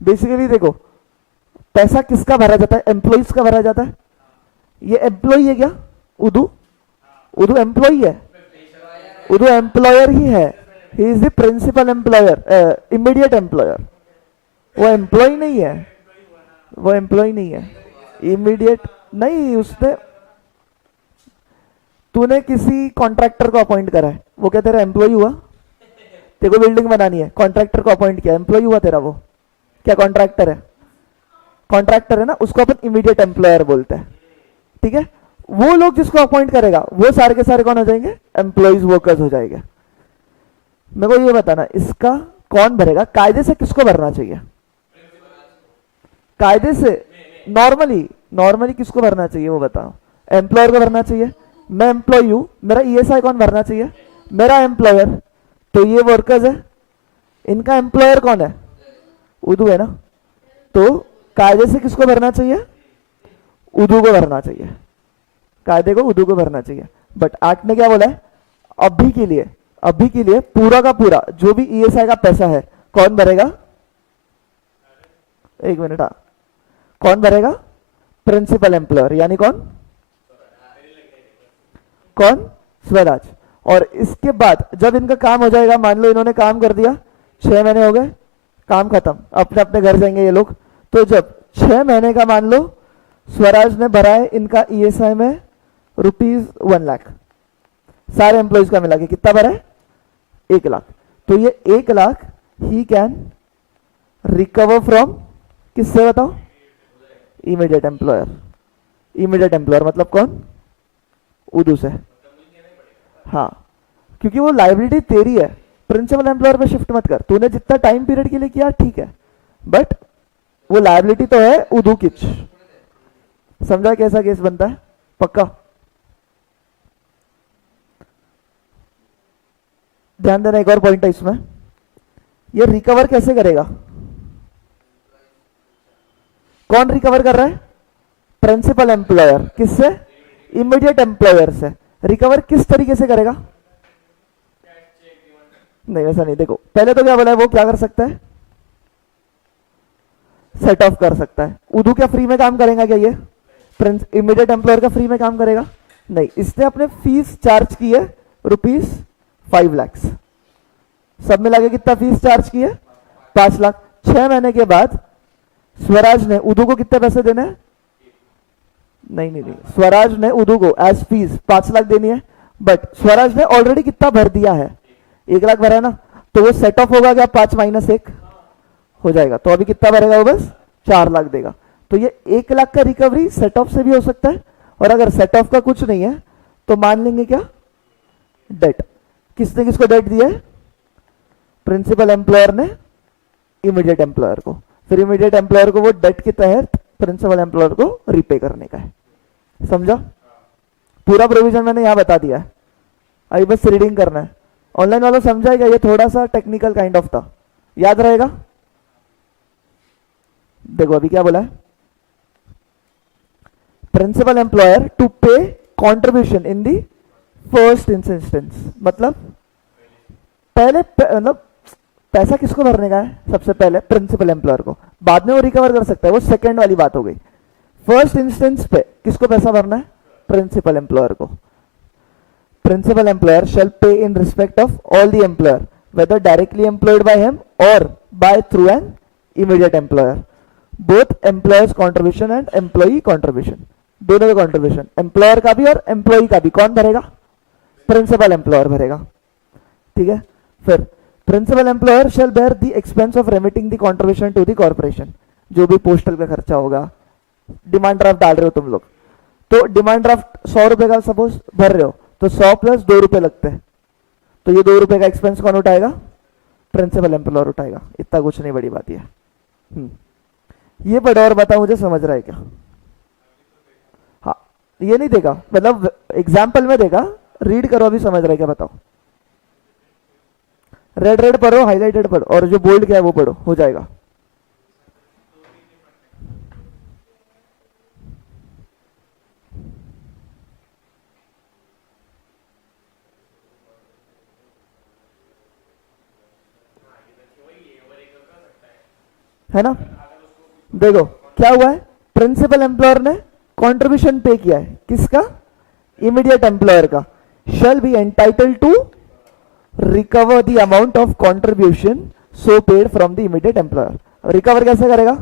बेसिकली देखो, पैसा किसका भरा जाता है? एम्प्लॉइज का भरा जाता है। ये एम्प्लॉय है क्या? उदू एम्प्लॉय है? उदू एम्प्लॉयर ही है, he is the principal employer, immediate employer. वो एम्प्लॉय नहीं है, वो एम्प्लॉय नहीं है, इमीडिएट नहीं। उसने, तूने किसी कॉन्ट्रैक्टर को अपॉइंट करा है, वो क्या तेरा एम्प्लॉय हुआ? तेरे को बिल्डिंग बनानी है, कॉन्ट्रैक्टर को अपॉइंट किया, एम्प्लॉय हुआ तेरा वो? क्या कॉन्ट्रैक्टर है? कॉन्ट्रैक्टर है ना, उसको अपन इमीडिएट एम्प्लॉयर बोलते हैं, ठीक है। वो लोग जिसको अपॉइंट करेगा वो सारे के सारे कौन हो जाएंगे? एम्प्लॉइज, वर्कर्स हो जाएंगे। मेरे को ये बताना, इसका कौन भरेगा? कायदे से किसको भरना चाहिए? कायदे से नॉर्मली किसको भरना चाहिए वो बताओ? एम्प्लॉयर को भरना चाहिए। मैं एम्प्लॉय हूं, मेरा ईएसआई कौन भरना चाहिए? मेरा एम्प्लॉयर। तो ये वर्कर्स है, इनका एम्प्लॉयर कौन है? उदू है ना। तो कायदे से किसको भरना चाहिए? उदू को भरना चाहिए, कायदे को उदू को भरना चाहिए। बट एक्ट ने क्या बोला है? अभी के लिए पूरा का पूरा जो भी ईएसआई का पैसा है कौन भरेगा? एक मिनट, हाँ, कौन भरेगा? प्रिंसिपल एम्प्लॉयर, यानी कौन? स्वराज। और इसके बाद जब इनका काम हो जाएगा, मान लो इन्होंने काम कर दिया, 6 महीने हो गए, काम खत्म, अपने अपने घर जाएंगे ये लोग। तो जब 6 महीने का मान लो स्वराज ने भरा है इनका ईएसआई में ₹1 लाख, सारे एम्प्लॉइज का मिला के कितना भरा है? 1 लाख। तो ये 1 lakh he can recover from किससे बताओ? Immediate employer. इमीडिएट एम्प्लॉयर मतलब कौन? उदू से। हाँ, क्योंकि वो लाइबिलिटी तेरी है, प्रिंसिपल एम्प्लॉयर पे शिफ्ट मत कर। तूने जितना टाइम पीरियड के लिए किया ठीक है, बट वो लाइबिलिटी तो है उदू की। समझा कैसा केस बनता है? पक्का ध्यान देना। एक और पॉइंट है इसमें, ये रिकवर कैसे करेगा? कौन रिकवर कर रहा है? Principal employer. किससे? इमीडिएट एम्प्लॉयर से। रिकवर किस तरीके से करेगा? नहीं, ऐसा नहीं। देखो, पहले तो क्या बोला है, वो क्या कर सकता है? सेट ऑफ कर सकता है। उदू क्या फ्री में काम करेगा क्या? ये इमीडिएट एम्प्लॉयर का फ्री में काम करेगा? नहीं, इसने अपने फीस चार्ज की है ₹5 लाख। सब मिला के कितना फीस चार्ज की है? 5 लाख। 6 महीने के बाद स्वराज ने उदू को कितने पैसे देने हैं? नहीं, स्वराज ने उदू को एज फीस 5 लाख देनी है, बट स्वराज ने ऑलरेडी कितना भर दिया है? 1 लाख भरा है ना, तो वो सेट ऑफ होगा क्या? 5 - 1 हो जाएगा। तो अभी कितना भरेगा वो? बस 4 लाख देगा। तो ये 1 लाख का रिकवरी सेट ऑफ से भी हो सकता है, और अगर सेट ऑफ का कुछ नहीं है तो मान लेंगे क्या? डेट। किसने किसको डेट दिया है? प्रिंसिपल एम्प्लॉयर ने इमीडिएट एम्प्लॉयर को। फिर इमीडिएट एम्प्लॉयर को वो डेट के तहत प्रिंसिपल एम्प्लॉयर को रीपे करने का है। समझा? पूरा प्रोविजन मैंने यहाँ बता दिया है, अभी बस रीडिंग करना है। ऑनलाइन वाला समझाएगा, ये थोड़ा सा टेक्निकल काइंड ऑफ था, याद रहेगा? देखो अभी क्या बोला है, प्रिंसिपल एम्प्लॉयर टू पे contribution in the first instance, मतलब पहले मतलब पैसा किसको भरने का है? सबसे पहले प्रिंसिपल एम्प्लॉयर को, बाद में वो रिकवर कर सकता है, वो सेकंड वाली बात हो गई। फर्स्ट इंस्टेंस पे किसको पैसा भरना है? प्रिंसिपल एम्प्लॉयर को। Principal employer shall pay in respect of all the employer whether directly employed by him or by through an immediate employer, both employers contribution and employee contribution, दोनों का contribution, employer का भी और employee का भी। कौन भरेगा? प्रिंसिपल एम्प्लॉयर भरेगा। ठीक है, फिर principal employer shall bear the expense of remitting the contribution to the corporation, जो भी पोस्टल का खर्चा होगा। डिमांड ड्राफ्ट डाल रहे हो तुम लोग, तो डिमांड ड्राफ्ट 100 रुपए का सपोज भर रहे हो, तो 100 प्लस 2 रुपए लगते हैं, तो ये 2 रुपए का एक्सपेंस कौन उठाएगा? प्रिंसिपल एम्प्लॉयर उठाएगा। इतना कुछ नहीं बड़ी बात है। ये पढ़ो और बताओ मुझे समझ रहा है क्या? हाँ, ये नहीं देगा, मतलब एग्जाम्पल में देगा, रीड करो अभी समझ रहा है क्या? बताओ। रेड रेड पढ़ो, हाईलाइटेड पढ़ो, और जो बोल्ड क्या है वो पढ़ो, हो जाएगा। है ना? देखो क्या हुआ है, प्रिंसिपल एम्प्लॉयर ने कंट्रीब्यूशन पे किया है, किसका? इमीडिएट एम्प्लॉयर का। Shall be entitled to recover the amount of contribution so paid from the immediate employer. Recover कैसे करेगा?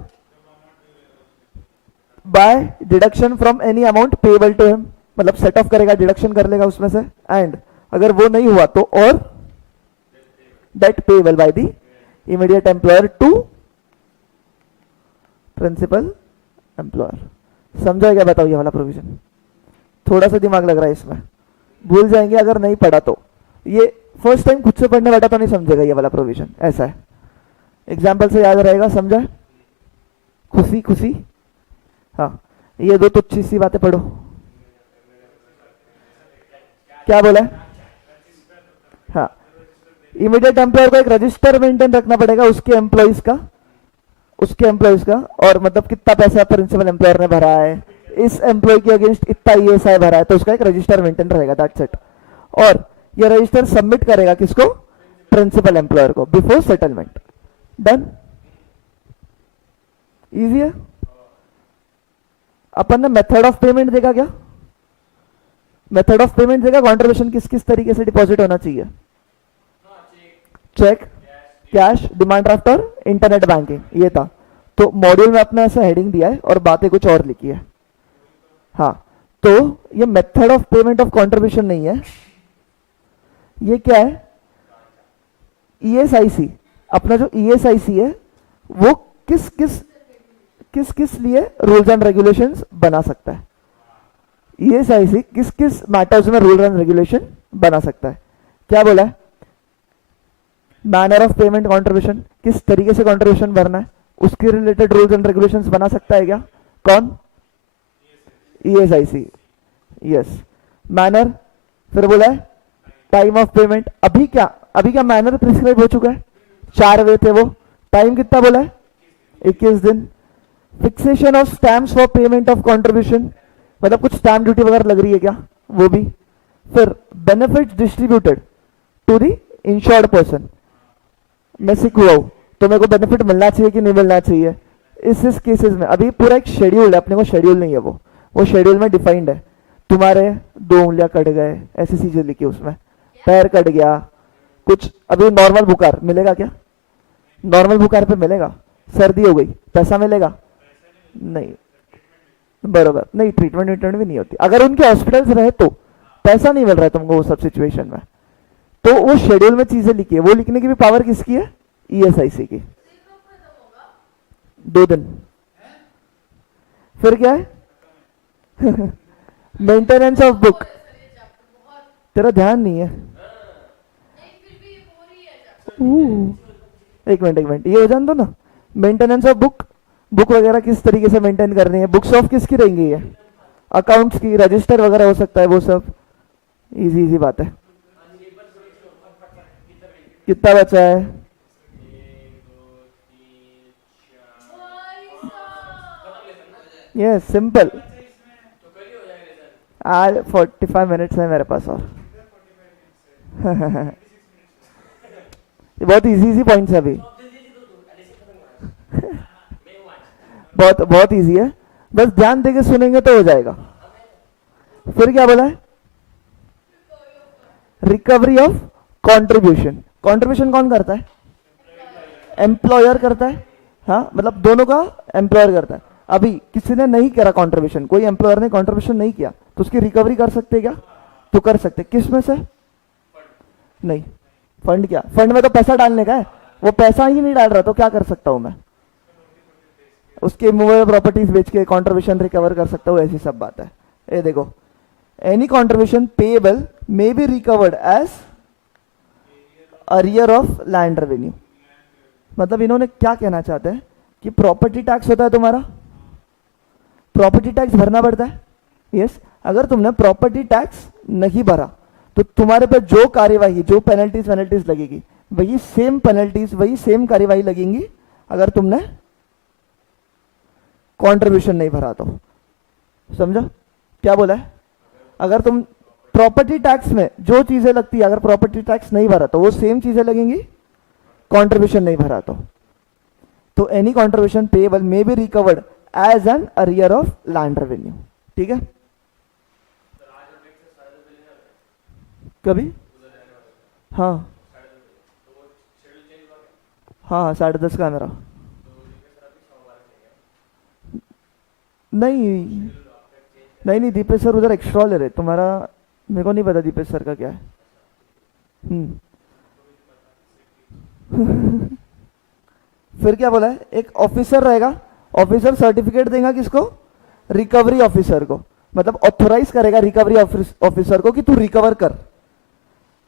By deduction from any amount payable to him, मतलब सेट ऑफ करेगा, डिडक्शन कर लेगा उसमें से, एंड अगर वो नहीं हुआ तो और debt payable by the immediate employer to principal employer. समझा क्या? बताओ ये वाला प्रोविजन। थोड़ा सा दिमाग लग रहा है इसमें, भूल जाएंगे अगर नहीं पढ़ा तो। ये फर्स्ट टाइम खुद से पढ़ने बैठा तो नहीं समझेगा ये वाला प्रोविजन, ऐसा है। एग्जाम्पल से याद रहेगा, समझा? खुशी खुशी। हाँ, ये दो तुच्छी सी बातें पढ़ो। क्या बोला है? हाँ, इमीडिएट एम्प्लॉयर को एक रजिस्टर मेंटेन रखना पड़ेगा उसके एम्प्लॉइज का, और मतलब कितना पैसा प्रिंसिपल एम्प्लॉयर ने भरा है, इस एम्प्लॉय के अगेंस्ट इतना ईएसआई भरा है, तो उसका एक रजिस्टर मेंटेन रहेगा, दैट्स इट। और ये रजिस्टर सबमिट करेगा किसको? प्रिंसिपल एम्प्लॉयर को बिफोर सेटलमेंट। डन? इजी है। अपन ने मेथड ऑफ पेमेंट देखा क्या? मेथड ऑफ पेमेंट देखा, कंट्रीब्यूशन किस किस तरीके से डिपॉजिट होना चाहिए? चेक, कैश, डिमांड ड्राफ्ट और इंटरनेट बैंकिंग, ये था। तो मॉड्यूल में अपने ऐसा हेडिंग दिया है और बातें कुछ और लिखी है। हाँ, तो ये method of payment of contribution नहीं है, ये क्या है? ईएसआईसी। अपना जो ईएसआईसी है वो किस किस किस किस लिए रूल्स एंड रेगुलेशंस बना सकता है? ईएसआईसी किस किस मैटर्स में रूल एंड रेगुलेशन बना सकता है? क्या बोला है? मैनर ऑफ पेमेंट कंट्रीब्यूशन, किस तरीके से कंट्रीब्यूशन भरना है, उसके रिलेटेड रूल्स एंड रेगुलेशंस बना सकता है क्या? कौन? ईएसआईसी। यस। मैनर, फिर बोला है टाइम ऑफ पेमेंट। अभी क्या मैनर प्रिस्क्राइब हो चुका है, 4 वे थे वो। टाइम कितना बोला है? 21 दिन। Fixation of stamps for payment of contribution, मतलब कुछ स्टैम्प ड्यूटी वगैरह लग रही है क्या, वो भी। फिर benefits distributed to the insured person, मैं सिक हुआ हूं तो मेरे को बेनिफिट मिलना चाहिए कि नहीं मिलना चाहिए, इस केसेस में। अभी पूरा एक शेड्यूल है, अपने को शेड्यूल नहीं है, वो शेड्यूल में डिफाइंड है। तुम्हारे 2 उंगलियां कट गए, ऐसी चीजें लिखी उसमें, पैर कट गया कुछ। अभी नॉर्मल बुखार मिलेगा क्या? नॉर्मल बुखार पे मिलेगा? सर्दी हो गई पैसा मिलेगा? नहीं, बरोबर नहीं। ट्रीटमेंट भी नहीं होती। अगर उनके हॉस्पिटल्स रहे तो पैसा नहीं मिल रहा है तुमको वो सब सिचुएशन में, तो वो शेड्यूल में चीजें लिखी है, वो लिखने की भी पावर किसकी है? ईएसआईसी की। 2 दिन। फिर क्या है? Maintenance of book. तेरा ध्यान नहीं है। एक मिनट, ये हो जान दो ना। मेंटेनेंस ऑफ बुक, बुक वगैरह किस तरीके से मेंटेन करनी है, बुक्स ऑफ किसकी रहेंगी, ये अकाउंट्स की, रजिस्टर वगैरह हो सकता है, वो सब इजी इजी बात है। कितना बचा है, ये सिंपल। आज 45 मिनट्स है मेरे पास और ये बहुत इजी इजी पॉइंट्स है अभी बहुत बहुत इजी है, बस ध्यान देके सुनेंगे तो हो जाएगा। फिर क्या बोला है, रिकवरी ऑफ कंट्रीब्यूशन। कंट्रीब्यूशन कौन करता है, एम्प्लॉयर करता है, हाँ मतलब दोनों का एम्प्लॉयर करता है। अभी किसी ने नहीं करा कंट्रीब्यूशन, कोई एम्प्लॉयर ने कंट्रीब्यूशन नहीं किया, तो उसकी रिकवरी कर सकते क्या, तो कर सकते। किस में से, नहीं फंड, क्या फंड में तो पैसा डालने का है, वो पैसा ही नहीं डाल रहा तो क्या कर सकता हूं मैं, उसके मूवेबल प्रॉपर्टीज बेच के कंट्रीब्यूशन रिकवर कर सकता हूँ, ऐसी सब बात है। ये देखो, any contribution payable may be recovered as arrear of land revenue. मतलब इन्होंने क्या कहना चाहते हैं कि प्रॉपर्टी टैक्स होता है तुम्हारा, प्रॉपर्टी टैक्स भरना पड़ता है, यस। अगर तुमने प्रॉपर्टी टैक्स नहीं भरा तो तुम्हारे पे जो कार्यवाही, जो पेनल्टीज लगेगी, वही सेम पेनल्टीज, वही सेम कार्यवाही लगेंगी अगर तुमने कंट्रीब्यूशन नहीं भरा तो। समझो क्या बोला है, अगर तुम प्रॉपर्टी टैक्स में जो चीजें लगती है, अगर प्रॉपर्टी टैक्स नहीं भरा तो वो सेम चीजें लगेंगी कंट्रीब्यूशन नहीं भरा तो any contribution payable may be recovered as an arrear of land revenue. ठीक है, कभी हाँ हाँ 10:30 का है मेरा, नहीं नहीं दीपेश सर उधर एक्स्ट्रा ले रहे तुम्हारा, मेरे को नहीं पता दीपेश सर का क्या है। फिर क्या बोला है, एक ऑफिसर रहेगा, ऑफिसर सर्टिफिकेट देगा किसको, रिकवरी ऑफिसर को, मतलब ऑथोराइज करेगा रिकवरी ऑफिसर को कि तू रिकवर कर।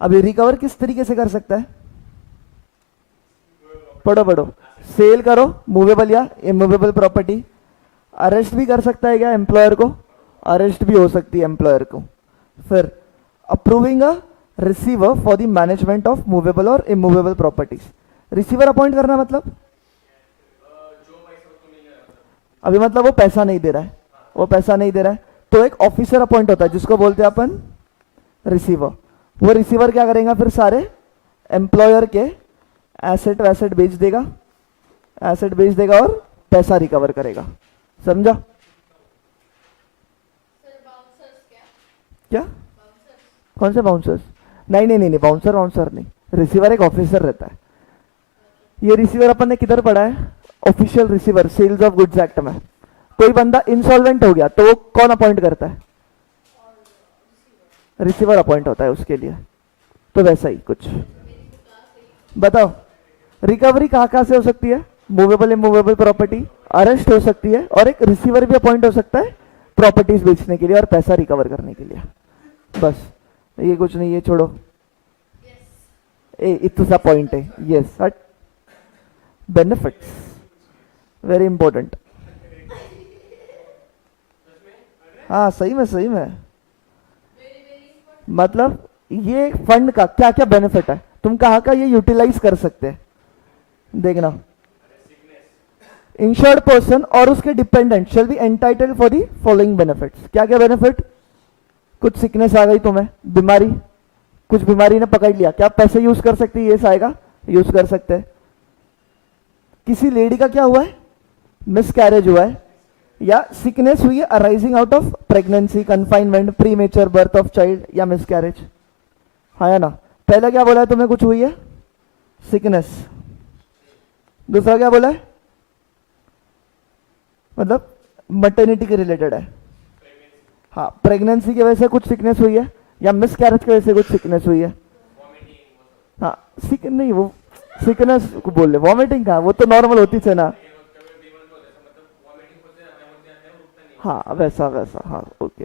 अभी रिकवर किस तरीके से कर सकता है, पढ़ो, सेल करो मूवेबल या इमूवेबल प्रॉपर्टी, अरेस्ट भी कर सकता है क्या एम्प्लॉयर को, अरेस्ट भी हो सकती है एम्प्लॉयर को। फिर approving a receiver for the management of movable और इमूवेबल प्रॉपर्टीज। रिसीवर अपॉइंट करना मतलब, अभी मतलब वो पैसा नहीं दे रहा है, वो पैसा नहीं दे रहा है तो एक ऑफिसर अपॉइंट होता है जिसको बोलते हैं अपन रिसीवर। वो रिसीवर क्या करेगा, फिर सारे एम्प्लॉयर के एसेट वैसेट बेच देगा, एसेट बेच देगा और पैसा रिकवर करेगा। समझा क्या, कौन से बाउंसर्स, नहीं बाउंसर नहीं, रिसीवर एक ऑफिसर रहता है। ये रिसीवर अपन ने किधर पढ़ा है, official receiver sales of goods act में। कोई बंदा इंसॉल्वेंट हो गया तो वो कौन अपॉइंट करता है, रिसीवर अपॉइंट होता है उसके लिए। तो वैसा ही कुछ बताओ, रिकवरी कहाँ से हो सकती है, मूवेबल इमूवेबल प्रॉपर्टी, अरेस्ट हो सकती है, और एक रिसीवर भी अपॉइंट हो सकता है प्रॉपर्टीज बेचने के लिए और पैसा रिकवर करने के लिए। बस ये कुछ नहीं, ये छोड़ो, इतना सा पॉइंट है, यस हट, बेनिफिट्स वेरी इंपॉर्टेंट। हाँ सही में मतलब ये फंड का क्या क्या बेनिफिट है, तुम कहाँ का ये यूटिलाइज कर सकते हैं, देखना। इंश्योर्ड पर्सन और उसके dependent shall be entitled for the following benefits. क्या क्या बेनिफिट, कुछ सिकनेस आ गई तुम्हें, बीमारी, कुछ बीमारी ने पकड़ लिया, क्या पैसे यूज कर सकते, ये आएगा, यूज कर सकते हैं। किसी लेडी का क्या हुआ है, मिसकैरेज हुआ है या सिकनेस हुई है arising out of pregnancy, confinement, premature birth of child या मिसकैरेज, हाँ या ना। पहले क्या बोला है तुम्हें, कुछ हुई है सिकनेस, दूसरा क्या बोला है, मतलब मटर्निटी के रिलेटेड है, हाँ प्रेगनेंसी की वजह से कुछ सिकनेस हुई है या मिसकैरेज की वजह से कुछ सिकनेस हुई है, हाँ सिक नहीं, वो सिकनेस को बोल रहे, वॉमिटिंग का वो तो नॉर्मल होती है ना, हाँ वैसा हाँ ओके।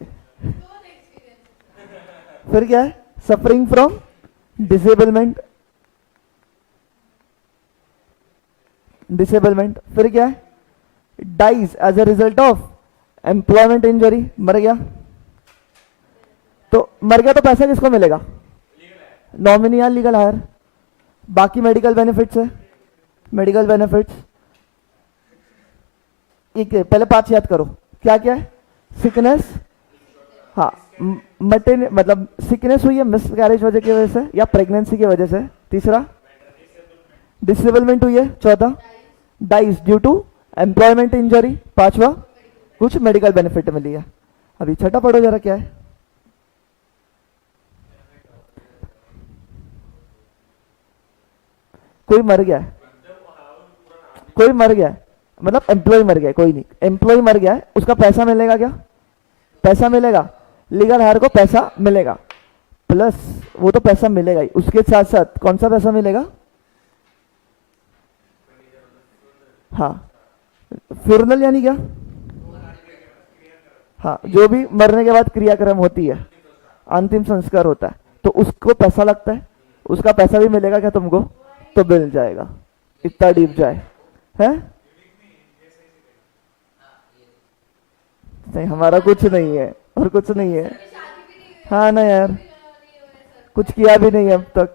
फिर क्या है, सफरिंग फ्रॉम डिसेबलमेंट, फिर क्या है, dies as a result of employment injury, मर गया तो पैसा किसको मिलेगा? नॉमिनी या लीगल हायर। बाकी मेडिकल बेनिफिट्स है, मेडिकल बेनिफिट्स पहले 5 याद करो, क्या क्या है? सिकनेस, हाँ मटेन मतलब सिकनेस हुई है मिस कैरेज वजह की वजह से या प्रेगनेंसी की वजह से। तीसरा डिसेबलमेंट हुई है। चौथा dies due to employment injury. पांचवा कुछ मेडिकल बेनिफिट मिली है। अभी छठा पढ़ो जरा, क्या है? कोई मर गया है, कोई मर गया है मतलब एम्प्लॉय मर गया है, कोई नहीं, एम्प्लॉय मर गया है, उसका पैसा मिलेगा क्या? पैसा मिलेगा, लीगल हायर को पैसा मिलेगा, प्लस वो तो पैसा मिलेगा ही, उसके साथ साथ कौन सा पैसा मिलेगा? हाँ फ्यूनरल यानी क्या? हाँ जो भी मरने के बाद क्रियाक्रम होती है, अंतिम संस्कार होता है, तो उसको पैसा लगता है, उसका पैसा भी मिलेगा क्या तुमको? तो मिल जाएगा, इतना डीप जाए है? नहीं हमारा कुछ नहीं है और कुछ नहीं है। हाँ ना यार, कुछ किया भी नहीं अब तक,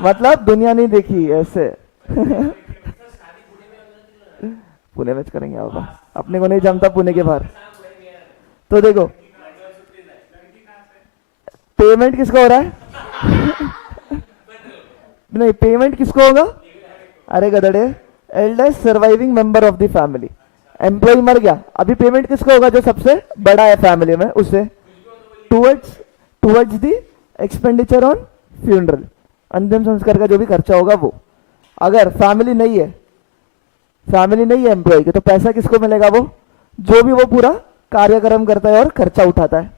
मतलब दुनिया नहीं देखी ऐसे। पुणे में करेंगे होगा, अपने को नहीं जमता पुणे के बाहर। तो देखो पेमेंट किसको हो रहा है? नहीं पेमेंट किसको होगा? अरे गधड़े, eldest surviving member of the family. Employee मर गया, अभी पेमेंट किसको होगा? जो सबसे बड़ा है फैमिली में, उससे towards the expenditure on funeral, अंतिम संस्कार का जो भी खर्चा होगा वो। अगर फैमिली नहीं है एम्प्लॉय के, तो पैसा किसको मिलेगा? वो जो भी वो पूरा कार्यक्रम करता है और खर्चा उठाता है,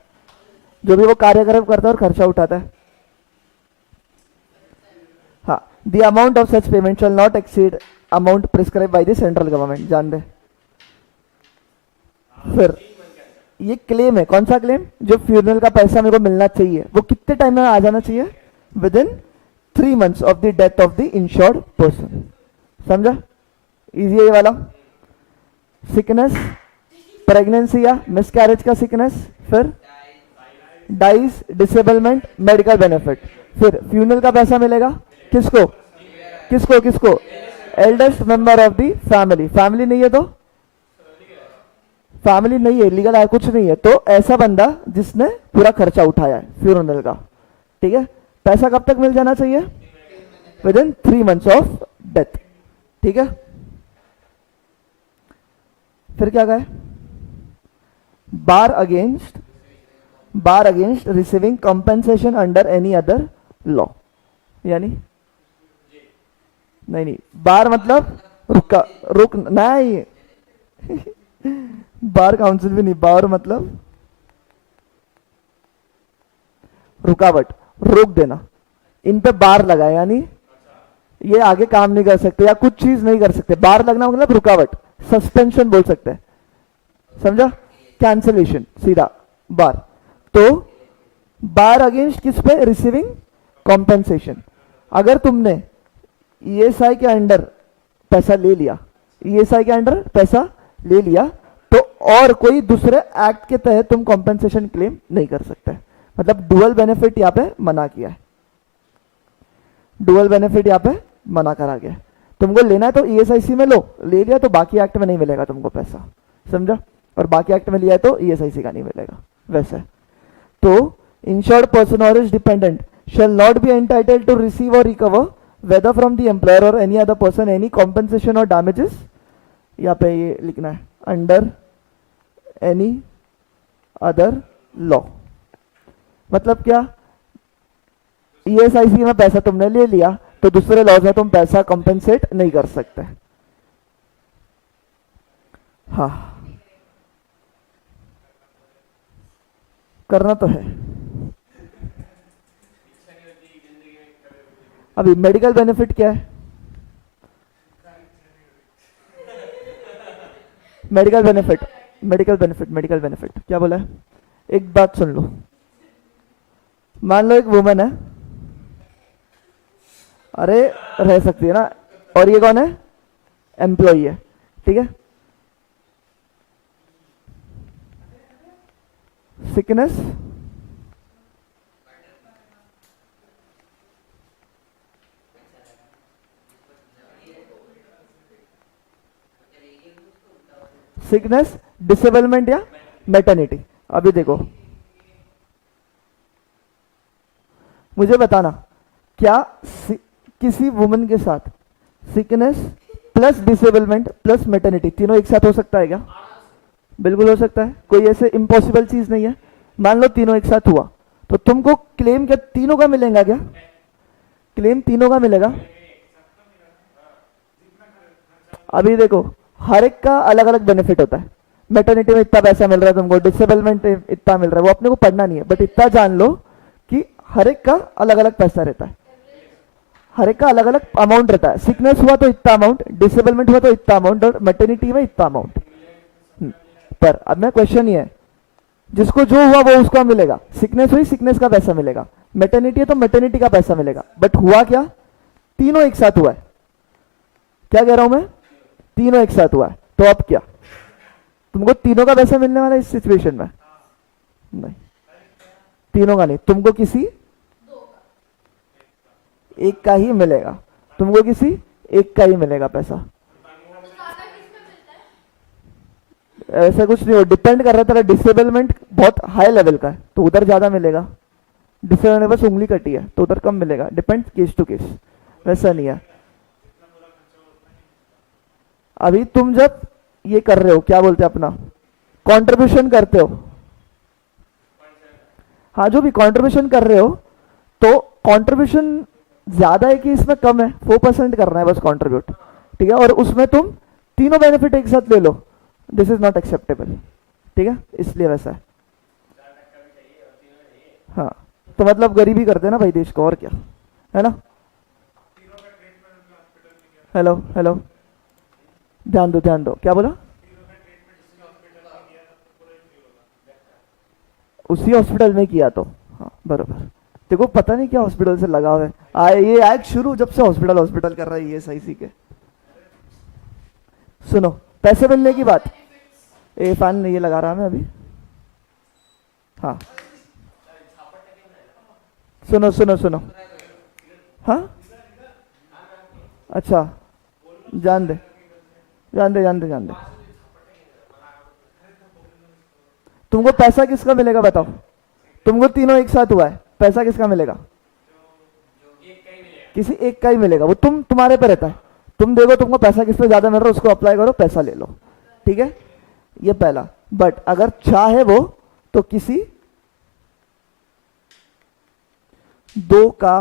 जो भी वो कार्यक्रम करता है और खर्चा उठाता है। हाँ, the amount of such payment shall not exceed amount prescribe by the central government. जान दे। फिर ये क्लेम है, कौन सा क्लेम? जो फ्यूनरल का पैसा मेरे को मिलना चाहिए, वो कितने टाइम में आ जाना चाहिए? Within 3 months of the death of the insured person. समझा? इजी है ये वाला। सिकनेस, प्रेगनेंसी या मिसकैरेज का सिकनेस, फिर डाइज, डिसेबलमेंट, मेडिकल बेनिफिट। फिर फ्यूनरल का पैसा मिलेगा किसको? किसको किसको? Eldest member of the family. Family नहीं है तो? फैमिली नहीं है, लीगल है, कुछ नहीं है, तो ऐसा बंदा जिसने पूरा खर्चा उठाया है फ्यूनरल का। ठीक है, पैसा कब तक मिल जाना चाहिए? Within 3 months of death. ठीक है, फिर क्या कहे? Bar against receiving compensation under any other law. यानी नहीं, बार मतलब रुक नहीं। बार काउंसिल भी नहीं, बार मतलब रुकावट, रोक देना। इन पे बार लगा, यानी ये आगे काम नहीं कर सकते या कुछ चीज नहीं कर सकते। बार लगना मतलब रुकावट, सस्पेंशन बोल सकते हैं। समझा? कैंसलेशन, सीधा बार। तो बार अगेंस्ट किस पे? Receiving compensation. अगर तुमने ईएसआई के अंडर पैसा ले लिया, ईएसआई के अंडर पैसा ले लिया, तो और कोई दूसरे एक्ट के तहत तुम कॉम्पेंसेशन क्लेम नहीं कर सकते। मतलब डुअल बेनिफिट यहाँ पे मना किया है, डुअल बेनिफिट यहाँ पे मना करा गया है। तुमको लेना है तो ईएसआईसी में लो, ले लिया तो बाकी एक्ट में नहीं मिलेगा तुमको पैसा। समझा? और बाकी एक्ट में लिया है तो ईएसआईसी का नहीं मिलेगा। वैसे तो इंश्योर्ड पर्सन और is dependent shall not be entitled to receive or recover whether from the employer or any other person any compensation or damages, यहाँ पे ये लिखना है, under any other law। मतलब क्या? ईएसआईसी में पैसा तुमने ले लिया तो दूसरे लॉज में तुम पैसा कंपेंसेट नहीं कर सकते। हाँ, करना तो है। अभी मेडिकल बेनिफिट क्या है? मेडिकल बेनिफिट क्या बोला है? एक बात सुन लो, मान लो एक वुमन है, अरे रह सकती है ना, और ये कौन है? एम्प्लॉई है। ठीक है, सिकनेस, सिकनेस, डिसेबलमेंट या मैटरनिटी। अभी देखो मुझे बताना, क्या किसी वुमन के साथ sickness plus disablement plus maternity तीनों एक साथ हो सकता है क्या? बिल्कुल हो सकता है, कोई ऐसे इम्पॉसिबल चीज नहीं है। मान लो तीनों एक साथ हुआ तो तुमको क्लेम क्या तीनों का मिलेगा क्या? क्लेम तीनों का मिलेगा। अभी देखो हर एक का अलग अलग बेनिफिट होता है। मैटरनिटी में इतना पैसा मिल रहा है तुमको, डिसेबलमेंट इतना मिल रहा है, वो अपने को पढ़ना नहीं है, बट इतना जान लो कि हर एक का अलग अलग पैसा रहता है, हर एक का अलग अलग अमाउंट रहता है। सिकनेस हुआ तो इतना अमाउंट, डिसेबलमेंट हुआ तो इतना अमाउंट, और मैटरनिटी में इतना अमाउंट। पर अब मैं क्वेश्चन ये है, जिसको जो हुआ वो उसका मिलेगा। सिकनेस हुई, सिकनेस का पैसा मिलेगा, मैटरनिटी है तो मैटरनिटी का पैसा मिलेगा। बट हुआ क्या? तीनों एक साथ हुआ है। क्या कह रहा हूं मैं? तीनों एक साथ हुआ है, तो अब क्या तुमको तीनों का पैसा मिलने वाला है इस सिचुएशन में? नहीं, तीनों का नहीं, तुमको किसी एक का ही मिलेगा, तुमको किसी एक का ही मिलेगा पैसा। ऐसा कुछ नहीं हो, डिपेंड कर रहा है तेरा डिसेबलमेंट बहुत हाई लेवल का है तो उधर ज्यादा मिलेगा, डिसेबलमेंट बस उंगली कटी है तो उधर कम मिलेगा, डिपेंड केस टू केस, वैसा नहीं है। अभी तुम जब ये कर रहे हो, क्या बोलते हैं अपना, कंट्रीब्यूशन करते हो, हाँ जो भी कंट्रीब्यूशन कर रहे हो, तो कंट्रीब्यूशन ज्यादा है कि इसमें कम है? 4% करना है बस कंट्रीब्यूट, ठीक है, और उसमें तुम तीनों बेनिफिट एक साथ ले लो, दिस इज नॉट एक्सेप्टेबल, ठीक है, इसलिए वैसा है। हाँ तो मतलब गरीबी करते हैं ना भाई देश को, और क्या है ना। हेलो हेलो, ध्यान दो ध्यान दो, क्या बोला? उसी हॉस्पिटल में किया तो, हाँ बरोबर। देखो पता नहीं क्या हॉस्पिटल से लगा हुआ है, ये आज शुरू जब से हॉस्पिटल हॉस्पिटल कर रहा है ये सही के। सुनो पैसे मिलने की बात, ए फैन ये लगा रहा मैं अभी, हाँ सुनो सुनो सुनो, हाँ अच्छा जान दे जान दे जान दे जान दे। तुमको पैसा किसका मिलेगा बताओ? तुमको तीनों एक साथ हुआ है, पैसा किसका मिलेगा? किसी एक का ही मिलेगा, वो तुम्हारे पे रहता है। तुम देखो तुमको पैसा किस पे ज्यादा मिल रहा है, उसको अप्लाई करो, पैसा ले लो, ठीक है, ये पहला। बट अगर चाहे वो तो किसी दो का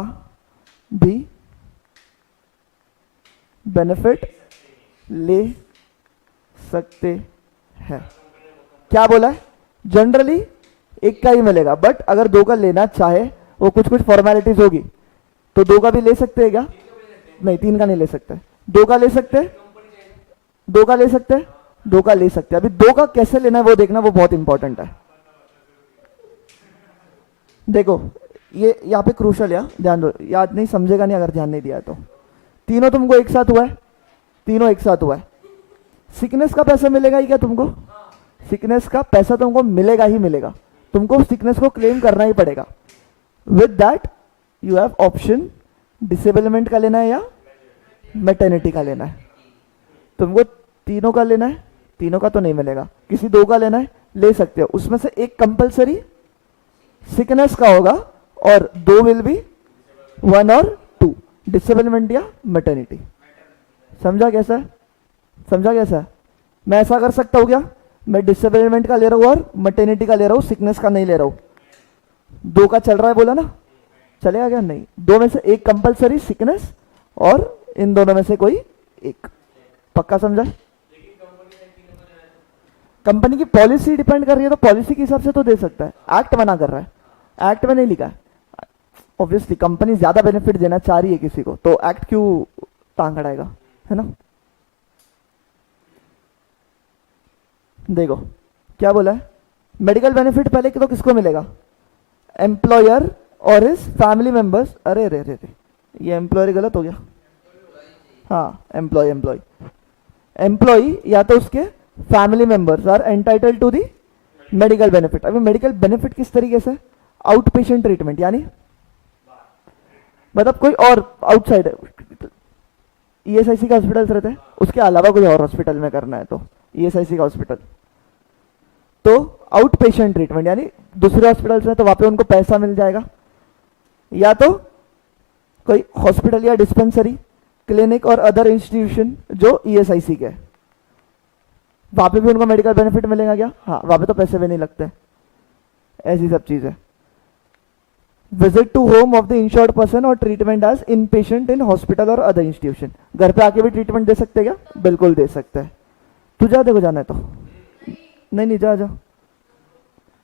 भी बेनिफिट ले सकते हैं। क्या बोला है? जनरली एक का ही मिलेगा, बट अगर दो का लेना चाहे, वो कुछ कुछ फॉर्मेलिटीज होगी, तो दो का भी ले सकते हैं क्या? नहीं, तीन का नहीं ले सकते, दो का ले सकते हैं, दो का ले सकते हैं, दो का ले सकते हैं। अभी दो का कैसे लेना है वो देखना, वो बहुत इंपॉर्टेंट है। देखो ये यहाँ पे क्रूशल है, ध्यान दो, याद नहीं समझेगा नहीं अगर ध्यान नहीं दिया तो। तीनों तुमको एक साथ हुआ है, तीनों एक साथ हुआ है। सिकनेस का पैसा मिलेगा ही क्या तुमको? सिकनेस का पैसा तुमको मिलेगा ही मिलेगा, तुमको सिकनेस को क्लेम करना ही पड़ेगा। With that you have option, disablement का लेना है या मैटरनिटी का लेना है। तुमको तीनों का लेना है, तीनों का तो नहीं मिलेगा, किसी दो का लेना है, ले सकते हो, उसमें से एक कंपलसरी सिकनेस का होगा और दो विल बी 1 और 2, डिसेबलमेंट या मैटरनिटी। समझा कैसा है? समझा कैसा है? मैं ऐसा कर सकता हूं क्या, मैं डिसेबलमेंट का ले रहा हूं और मैटरनिटी का ले रहा हूं, सिकनेस का नहीं ले रहा हूं। दो का चल रहा है बोला ना, चलेगा क्या? नहीं, दो में से एक कंपलसरी सिकनेस और इन दोनों में से कोई एक। पक्का समझा? कंपनी की पॉलिसी डिपेंड कर रही है, तो पॉलिसी के हिसाब से तो दे सकता है, एक्ट मना कर रहा है, एक्ट में नहीं लिखा है। ऑब्वियसली कंपनी ज्यादा बेनिफिट देना चाह रही है किसी को, तो एक्ट क्यों टांग अड़ाएगा, है ना। देखो क्या बोला है, मेडिकल बेनिफिट पहले तो किसको मिलेगा? एम्प्लॉयर और इज फैमिली मेंबर्स। अरे अरे अरे ये एम्प्लॉयर गलत हो गया, हाँ एम्प्लॉय एम्प्लॉय या तो उसके family members are entitled to the medical benefit. अभी मेडिकल बेनिफिट किस तरीके से, आउट पेशेंट ट्रीटमेंट, यानी मतलब कोई और आउटसाइड ईएसआईसी का हॉस्पिटल रहते हैं, उसके अलावा कोई और हॉस्पिटल में करना है तो ईएसआईसी का हॉस्पिटल, तो आउट पेशेंट ट्रीटमेंट यानी दूसरे हॉस्पिटल में तो वहां पे उनको पैसा मिल जाएगा, या तो कोई हॉस्पिटल या डिस्पेंसरी, क्लिनिक और अदर इंस्टीट्यूशन जो ईएसआईसी के, वहां पे भी उनको मेडिकल बेनिफिट मिलेगा क्या? हाँ, वहां पे तो पैसे भी नहीं लगते। ऐसी सब चीजें। Visit to home of the insured person और treatment as in patient in hospital और अदर इंस्टीट्यूशन, घर पे आके भी ट्रीटमेंट दे सकते हैं क्या? बिल्कुल दे सकते हैं। तू जा, देखो जाना है तो। नहीं नहीं, जा जा।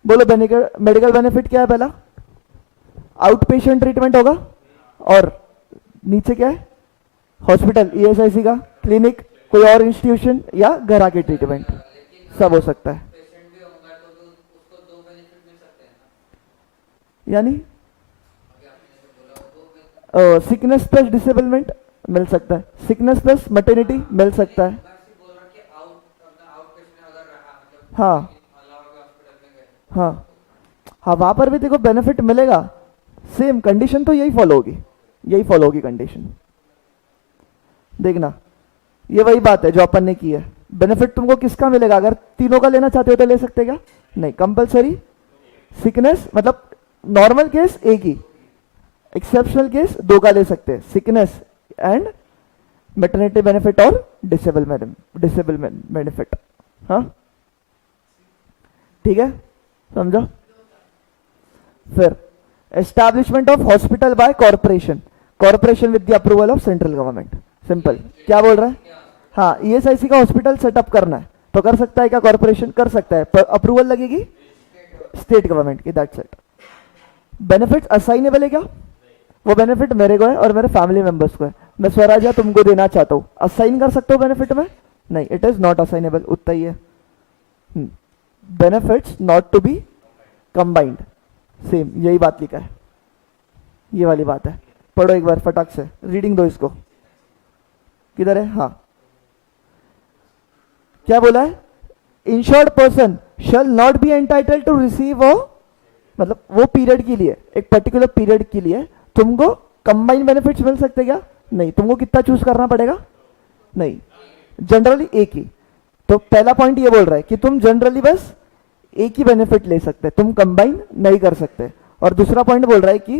बोलो मेडिकल बेनिफिट क्या है? पहला आउट पेशेंट ट्रीटमेंट होगा, और नीचे क्या है? हॉस्पिटल, ईएसआईसी का, क्लिनिक, कोई और इंस्टीट्यूशन, या घर आके ट्रीटमेंट, सब हो सकता है। यानी सिकनेस प्लस डिसेबलमेंट मिल सकता है, सिकनेस प्लस मैटरनिटी मिल सकता है। हाँ हाँ हाँ, वहां पर भी देखो बेनिफिट मिलेगा, सेम कंडीशन तो यही फॉलो होगी, यही फॉलो होगी कंडीशन। देखना, ये वही बात है जो अपन ने की है। बेनिफिट तुमको किसका मिलेगा? अगर तीनों का लेना चाहते हो तो ले सकते क्या? नहीं, कंपलसरी सिकनेस, मतलब नॉर्मल केस एक ही, एक्सेप्शनल केस दो का ले सकते हैं, सिकनेस एंड मैटरनिटी बेनिफिट और डिसेबल बेनिफिट। हाँ ठीक है, समझो। फिर establishment of hospital by corporation, corporation with the approval of central government. Simple, क्या बोल रहा है? हाँ, ईएसआईसी का हॉस्पिटल सेटअप करना है तो कर सकता है क्या? कॉर्पोरेशन कर सकता है, पर अप्रूवल लगेगी स्टेट गवर्नमेंट की, दैट्स इट। बेनिफिट्स असाइनेबल है क्या? वो बेनिफिट मेरे को है और मेरे फैमिली मेंबर्स को है, मैं स्वराज्य तुमको देना चाहता हूँ, असाइन कर सकते हो बेनिफिट में? नहीं, इट इज नॉट असाइनेबल, उतना ही है। Benefits not to be combined, same यही बात लिखा है, ये वाली बात है। पढ़ो एक बार फटाक से, रीडिंग दो इसको। किधर है? हाँ, क्या बोला है? Insured person shall not be entitled to receive, मतलब वो पीरियड के लिए, एक पर्टिकुलर पीरियड के लिए तुमको कंबाइंड बेनिफिट्स मिल सकते क्या? नहीं। तुमको कितना चूज करना पड़ेगा? नहीं, जनरली एक ही। तो पहला पॉइंट ये बोल रहा है कि तुम जनरली बस एक ही बेनिफिट ले सकते, तुम कंबाइन नहीं कर सकते। और दूसरा पॉइंट बोल रहा है कि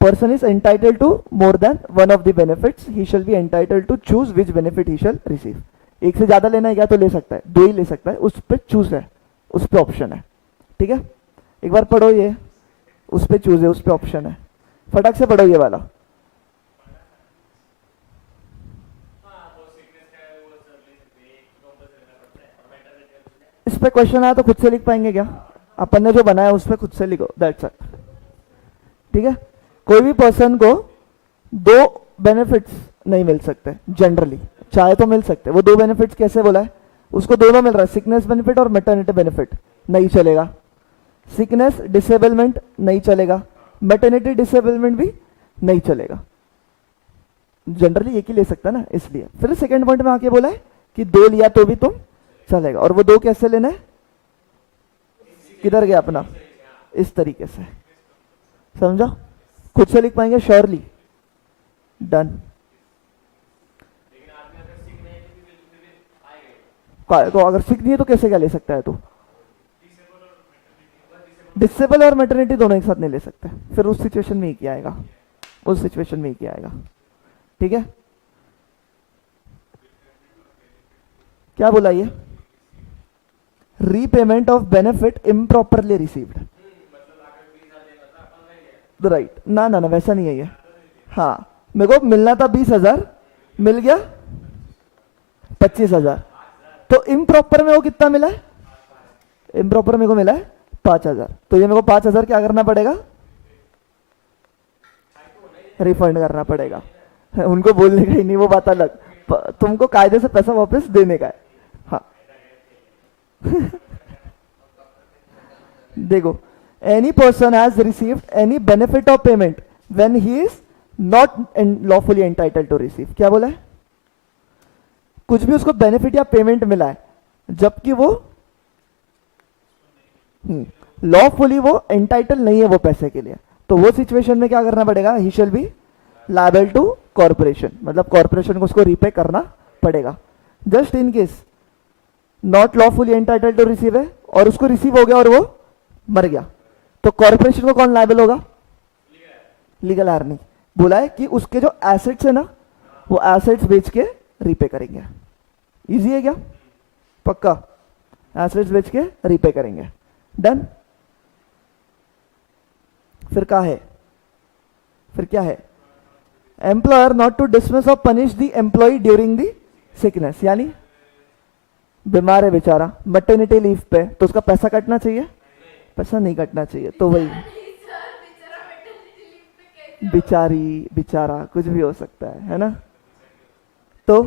person is entitled to more than one of the benefits, he shall be entitled to choose which benefit he shall receive. एक से ज्यादा लेना है क्या? तो ले सकता है, दो ही ले सकता है, उस पर चूज है, उस पर ऑप्शन है। ठीक है, एक बार पढ़ो ये, उस पर चूज है, उस पर ऑप्शन है। फटाक से पढ़ो ये वाला। इस पे क्वेश्चन आया तो खुद से लिख पाएंगे क्या? अपन ने जो बनाया उस पे खुद से लिखो, दैट्स इट। ठीक है, कोई भी पर्सन को दो बेनिफिट्स नहीं मिल सकते जनरली, चाहे तो मिल सकते। वो दो बेनिफिट्स कैसे बोला है? उसको दोनों मिल रहा है, सिकनेस बेनिफिट और मैटरनिटी बेनिफिट, नहीं चलेगा। सिकनेस डिसेबलमेंट नहीं चलेगा, मैटरनिटी डिसेबलमेंट भी नहीं चलेगा, जनरली एक ही ले सकता ना, इसलिए। फिर सेकंड पॉइंट में आके बोला है कि दो लिया तो भी तुम चलेगा। और वो दो कैसे लेना है? किधर गया अपना? इस तरीके से, समझो? खुद से लिख पाएंगे श्योरली? डन। तो अगर सिक नहीं है तो कैसे क्या ले सकता है? तो डिसेबल और मैटरनिटी दोनों एक साथ नहीं ले सकते, फिर उस सिचुएशन में ही किया आएगा, उस सिचुएशन में ही किया आएगा। ठीक है, क्या बोला ये? Repayment of benefit improperly received, right. ना ना ना, वैसा नहीं है ये। हाँ, मेरे को मिलना था 20,000, मिल गया 25,000, तो इम्प्रॉपर में वो कितना मिला है? इम्प्रॉपर मेरे को मिला है 5,000, तो ये मेरे को 5,000 क्या करना पड़ेगा? रिफंड करना पड़ेगा। उनको बोलने का ही नहीं, वो बात अलग, तुमको कायदे से पैसा वापस देने का है। हाँ देखो, any person has received any benefit of payment when he is not lawfully entitled to receive. क्या बोला है? कुछ भी उसको बेनिफिट या पेमेंट मिला है जबकि वो लॉफुली वो एंटाइटल नहीं है वो पैसे के लिए, तो वो सिचुएशन में क्या करना पड़ेगा, he shall be liable to corporation, मतलब कॉर्पोरेशन को उसको रीपे करना पड़ेगा। Just in case not lawfully entitle to receive है और उसको रिसीव हो गया और वो मर गया, तो कॉर्पोरेशन को कौन लायबल होगा, लीगल अर्निंग। बोला है कि उसके जो एसेट्स है ना वो एसेट्स बेच के रीपे करेंगे। इजी है क्या, पक्का, एसेट्स बेच के रीपे करेंगे, डन। फिर क्या है, फिर क्या है, एम्प्लॉयर नॉट टू डिसमिस और punish the employee during the sickness, यानी बीमार है बेचारा, मैटरनिटी लीव पे, तो उसका पैसा कटना चाहिए, पैसा नहीं कटना चाहिए, तो वही बेचारी बेचारा कुछ भी हो सकता है ना। तो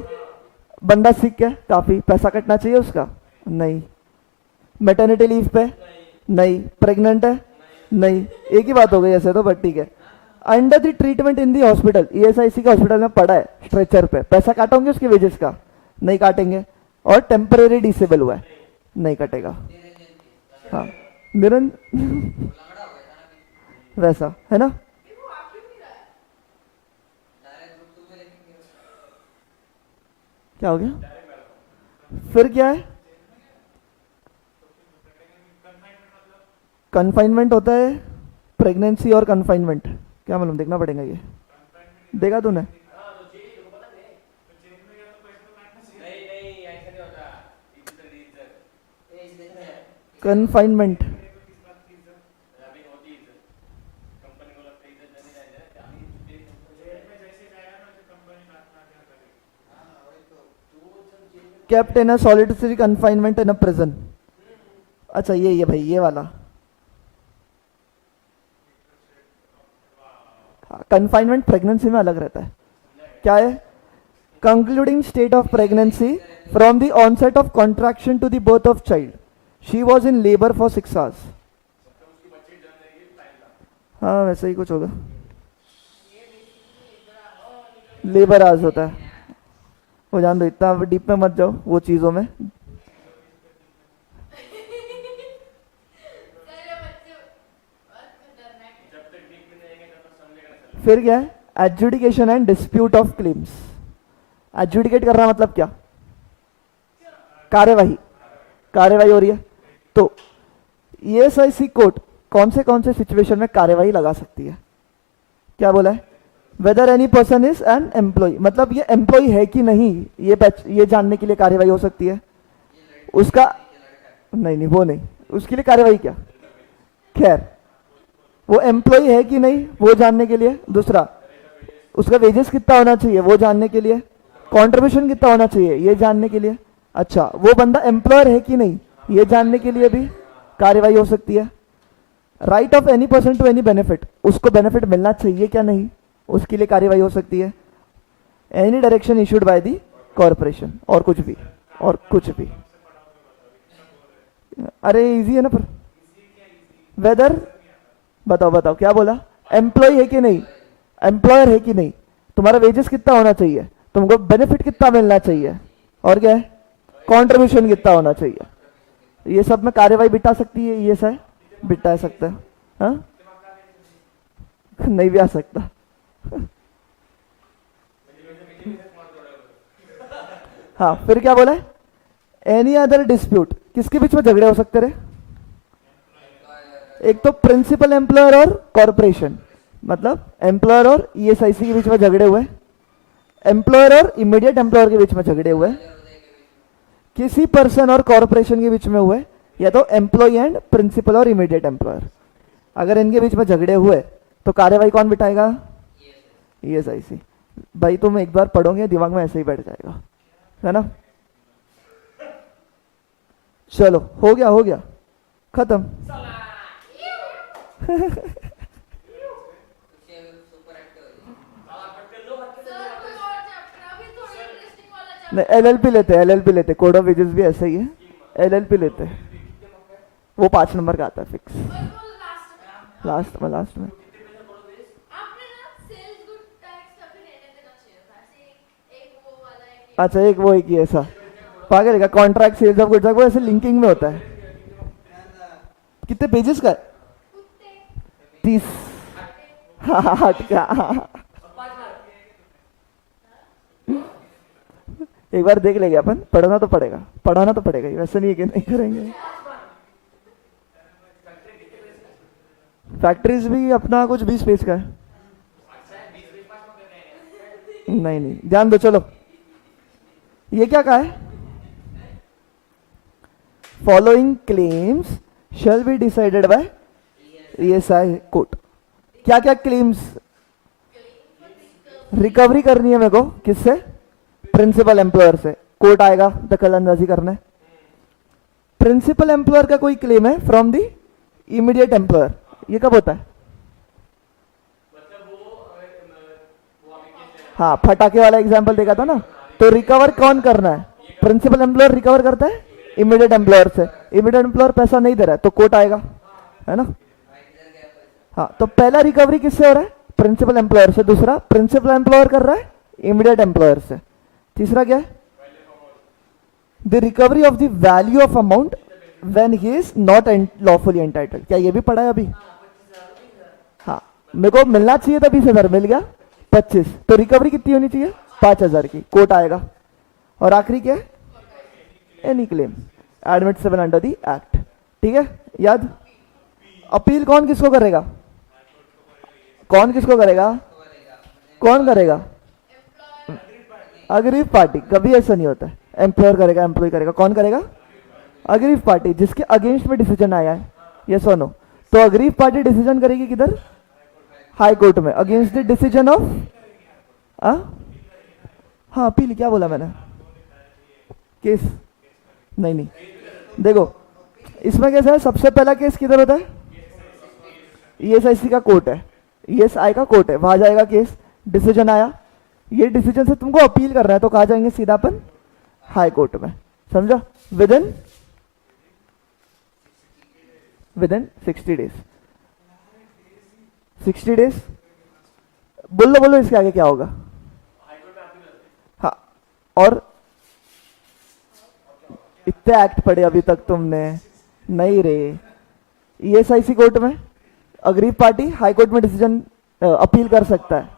बंदा सिक है काफी, पैसा कटना चाहिए उसका, नहीं। मैटरनिटी लीव पे, नहीं। प्रेग्नेंट है, नहीं। एक ही बात हो गई ऐसे तो, बट ठीक है। Under the treatment in the hospital, ESIC के हॉस्पिटल में पड़ा है स्ट्रेचर पे, पैसा काटोगे उसके वेजेस का, नहीं काटेंगे। और टेम्परेरी डिसेबल हुआ है, नहीं कटेगा। हाँ निरंजन वैसा है ना। क्या हो गया, फिर क्या है, कन्फाइनमेंट होता है, प्रेगनेंसी और कन्फाइनमेंट, क्या मालूम, देखना पड़ेगा ये, देखा तूने। Confinement kept in a solitary confinement in a prison। अच्छा ये भाई ये वाला कंफाइनमेंट प्रेगनेंसी में अलग रहता है। क्या है, concluding state of pregnancy from the onset of contraction to the birth of child, she was in labour for 6 hours. हाँ वैसे ही कुछ होगा, लेबर आवर्स होता है वो, जान दो, इतना डीप में मत जाओ वो चीजों में। फिर क्या है, adjudication and dispute of claims. Adjudicate करना मतलब क्या, कार्यवाही, कार्यवाही हो रही है, तो ईएसआईसी कोर्ट कौन से सिचुएशन में कार्यवाही लगा सकती है। क्या बोला है, whether any person is an employee, मतलब ये एम्प्लॉय है कि नहीं ये जानने के लिए कार्यवाही हो सकती है। उसका नहीं वो नहीं, उसके लिए कार्यवाही क्या, खैर वो एम्प्लॉय है कि नहीं वो जानने के लिए। दूसरा, उसका वेजेस कितना होना चाहिए वो जानने के लिए। कंट्रीब्यूशन कितना होना चाहिए ये जानने के लिए। अच्छा, वो बंदा एम्प्लॉयर है कि नहीं ये जानने के लिए भी कार्यवाही हो सकती है। Right of any person to any benefit, उसको बेनिफिट मिलना चाहिए क्या नहीं, उसके लिए कार्यवाही हो सकती है। Any direction issued by the corporation, और कुछ भी, और कुछ भी। अरे इजी है ना, पर वेदर, बताओ बताओ क्या बोला, एम्प्लॉय है कि नहीं, एम्प्लॉयर है कि नहीं, तुम्हारा वेजेस कितना होना चाहिए, तुमको बेनिफिट कितना मिलना चाहिए, और क्या है, कंट्रीब्यूशन कितना होना चाहिए। ये सब में कार्यवाही बिठा सकती है, ये सब बिठा सकता है। हाँ नहीं भी आ सकता। हाँ फिर क्या बोला है, एनी अदर डिस्प्यूट, किसके बीच में झगड़े हो सकते रहे, एक तो प्रिंसिपल एम्प्लॉयर और कॉर्पोरेशन, मतलब एम्प्लॉयर और ईएसआईसी के बीच में झगड़े हुए, एम्प्लॉयर और इमीडिएट एम्प्लॉयर के बीच में झगड़े हुए, किसी पर्सन और कॉर्पोरेशन के बीच में हुए, या तो एम्प्लॉय एंड प्रिंसिपल और इमीडिएट एम्प्लॉयर। अगर इनके बीच में झगड़े हुए तो कार्यवाही कौन बिठाएगा, ईएसआईसी। भाई तुम एक बार पढ़ोगे दिमाग में ऐसे ही बैठ जाएगा, है ना। चलो हो गया खत्म। नहीं एलएलपी लेते, कोड ऑफ वेजेस भी ऐसा ही है, एलएलपी लेते हैं, वो 5 नंबर का आता है फिक्स, लास्ट में। अच्छा एक ही ऐसा पागल है, कॉन्ट्रैक्ट सेल्स ऑफ गुड्स वो ऐसे लिंकिंग में होता है, कितने पेजेस का है? 30। हाँ हट का। एक बार देख लेंगे अपन, पढ़ना तो पड़ेगा, पढ़ाना तो पड़ेगा ही, वैसे नहीं है कि नहीं करेंगे। फैक्ट्रीज भी अपना कुछ 20 पेज का है। नहीं नहीं, ध्यान दो। चलो ये क्या कहा है? Following claims shall be decided by ESI court. क्या क्या क्लेम्स? रिकवरी करनी है मेरे को, किससे? प्रिंसिपल एम्प्लॉयर से। कोर्ट आएगा दखल अंदाजी करने। प्रिंसिपल एम्प्लॉयर का कोई क्लेम है फ्रॉम द इमीडिएट एम्प्लॉयर, ये कब होता है? हाँ, फटाके वाला एग्जांपल देखा था ना। तो रिकवर कौन करना है? प्रिंसिपल एम्प्लॉयर रिकवर करता है इमीडिएट एम्प्लॉयर से। इमीडिएट एम्प्लॉयर पैसा नहीं दे रहा है तो कोर्ट आएगा, है ना। हाँ, तो पहला रिकवरी किससे हो रहा है? प्रिंसिपल एम्प्लॉयर से। दूसरा, प्रिंसिपल एम्प्लॉयर कर रहा है इमीडिएट एम्प्लॉयर से। तीसरा क्या है? The recovery of the value of amount when he is not lawfully entitled. क्या ये भी पढ़ा है अभी? हाँ, मेरे को मिलना चाहिए था 20,000, मिल गया 25, तो रिकवरी कितनी होनी चाहिए? 5,000 की। कोर्ट आएगा। और आखिरी क्या है? Any claim admissible under the act. ठीक है, याद। अपील कौन किसको करेगा? कौन किसको करेगा? कौन करेगा? Aggrieved party. कभी ऐसा नहीं होता है एम्प्लॉयर करेगा एम्प्लॉय करेगा। कौन करेगा? अग्रीव पार्टी, जिसके अगेंस्ट में डिसीजन आया है। यस और नो? तो अग्रीव पार्टी डिसीजन करेगी किधर? हाई कोर्ट में, अगेंस्ट द डिसीजन ऑफ। हाँ, अपील। क्या बोला मैंने? केस? नहीं नहीं, देखो इसमें कैसा है, सबसे पहला केस किधर होता है? ईएसआईसी का कोर्ट है, ईएसआई का कोर्ट है, वहां जाएगा केस। डिसीजन आया, ये डिसीजन से तुमको अपील कर रहा है, तो कहा जाएंगे सीधा अपन हाई कोर्ट में। समझा? With in 60 days. 60 डेज बोलो बोलो, इसके आगे क्या होगा? हाँ, और इतने एक्ट पढ़े अभी तक तुमने? नहीं रे। ईएसआईसी कोर्ट में अग्रीव पार्टी हाई कोर्ट में डिसीजन अपील कर सकता है।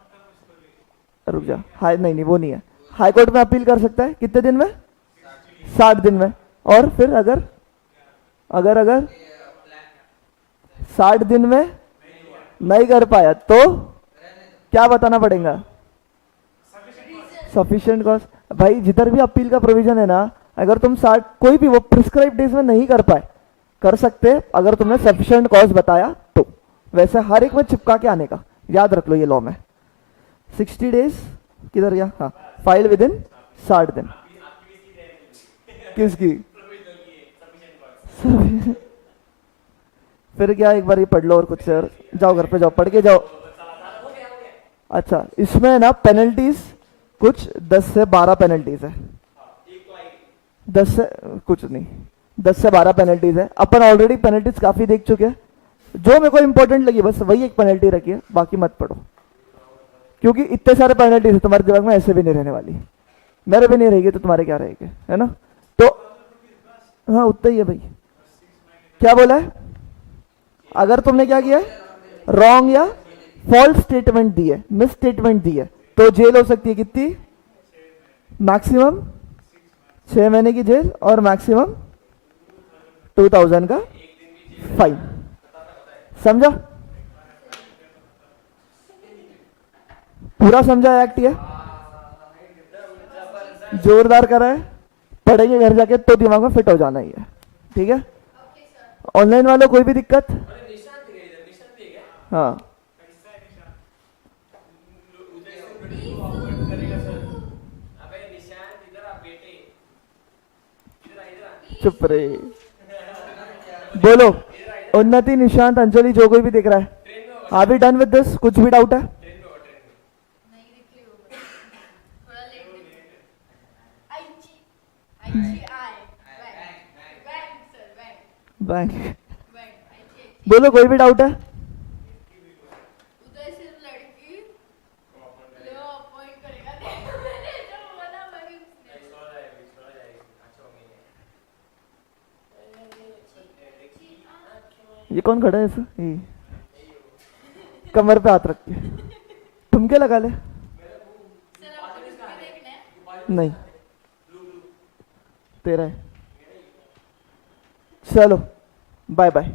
रुक जा, हाई नहीं वो नहीं है। हाई कोर्ट में अपील कर सकता है कितने दिन में? 60 दिन में। और फिर अगर अगर अगर 60 दिन में नहीं कर पाया तो क्या बताना पड़ेगा? Sufficient cause. भाई जिधर भी अपील का प्रोविजन है ना, अगर तुम 60 कोई भी वो प्रिस्क्राइब डेज में नहीं कर पाए, कर सकते अगर तुमने सफिशिएंट कॉज बताया तो। वैसे हर एक में चिपका के आने का, याद रख लो ये लॉ में। 60 डेज किधर गया? हाँ, फाइल विद इन 60 दिन। किसकी? फिर क्या, एक बार ये पढ़ लो और कुछ सर जाओ घर पे, जाओ पढ़ के जाओ। अच्छा, इसमें ना पेनल्टीज कुछ 10 से 12 पेनल्टीज है। 10 से कुछ नहीं, 10 से 12 पेनल्टीज है। अपन ऑलरेडी पेनल्टीज काफी देख चुके हैं। जो मेरे को इंपॉर्टेंट लगी बस वही एक पेनल्टी रखी है, बाकी मत पढ़ो, क्योंकि इतने सारे पेनल्टीज है तुम्हारे दिमाग में ऐसे भी नहीं रहने वाली। मेरे भी नहीं रहेगी तो तुम्हारे क्या रहेगी, है ना। तो हाँ, उतना ही है भाई। क्या बोला है? अगर तुमने क्या किया है, रॉन्ग या फॉल्स स्टेटमेंट दी है, मिस स्टेटमेंट दी है, तो जेल हो सकती है कितनी? मैक्सिमम 6 महीने की जेल और मैक्सिमम 2000 का फाइन। समझा? पूरा समझा एक्ट? ये जोरदार करा है, पढ़ेंगे घर जाके तो दिमाग में फिट हो जाना ही है। ठीक है, ऑनलाइन वालों कोई भी दिक्कत? हाँ, चुप रहे, बोलो। उन्नति, निशांत, अंजलि, जो कोई भी दिख रहा है, are we done with this? कुछ भी डाउट है? बैंक, बोलो कोई भी डाउट है? ये कौन खड़ा है ऐसा? ये कमर पे हाथ रख के ठुमके लगा ले। नहीं, तेरा है। चलो बाय बाय।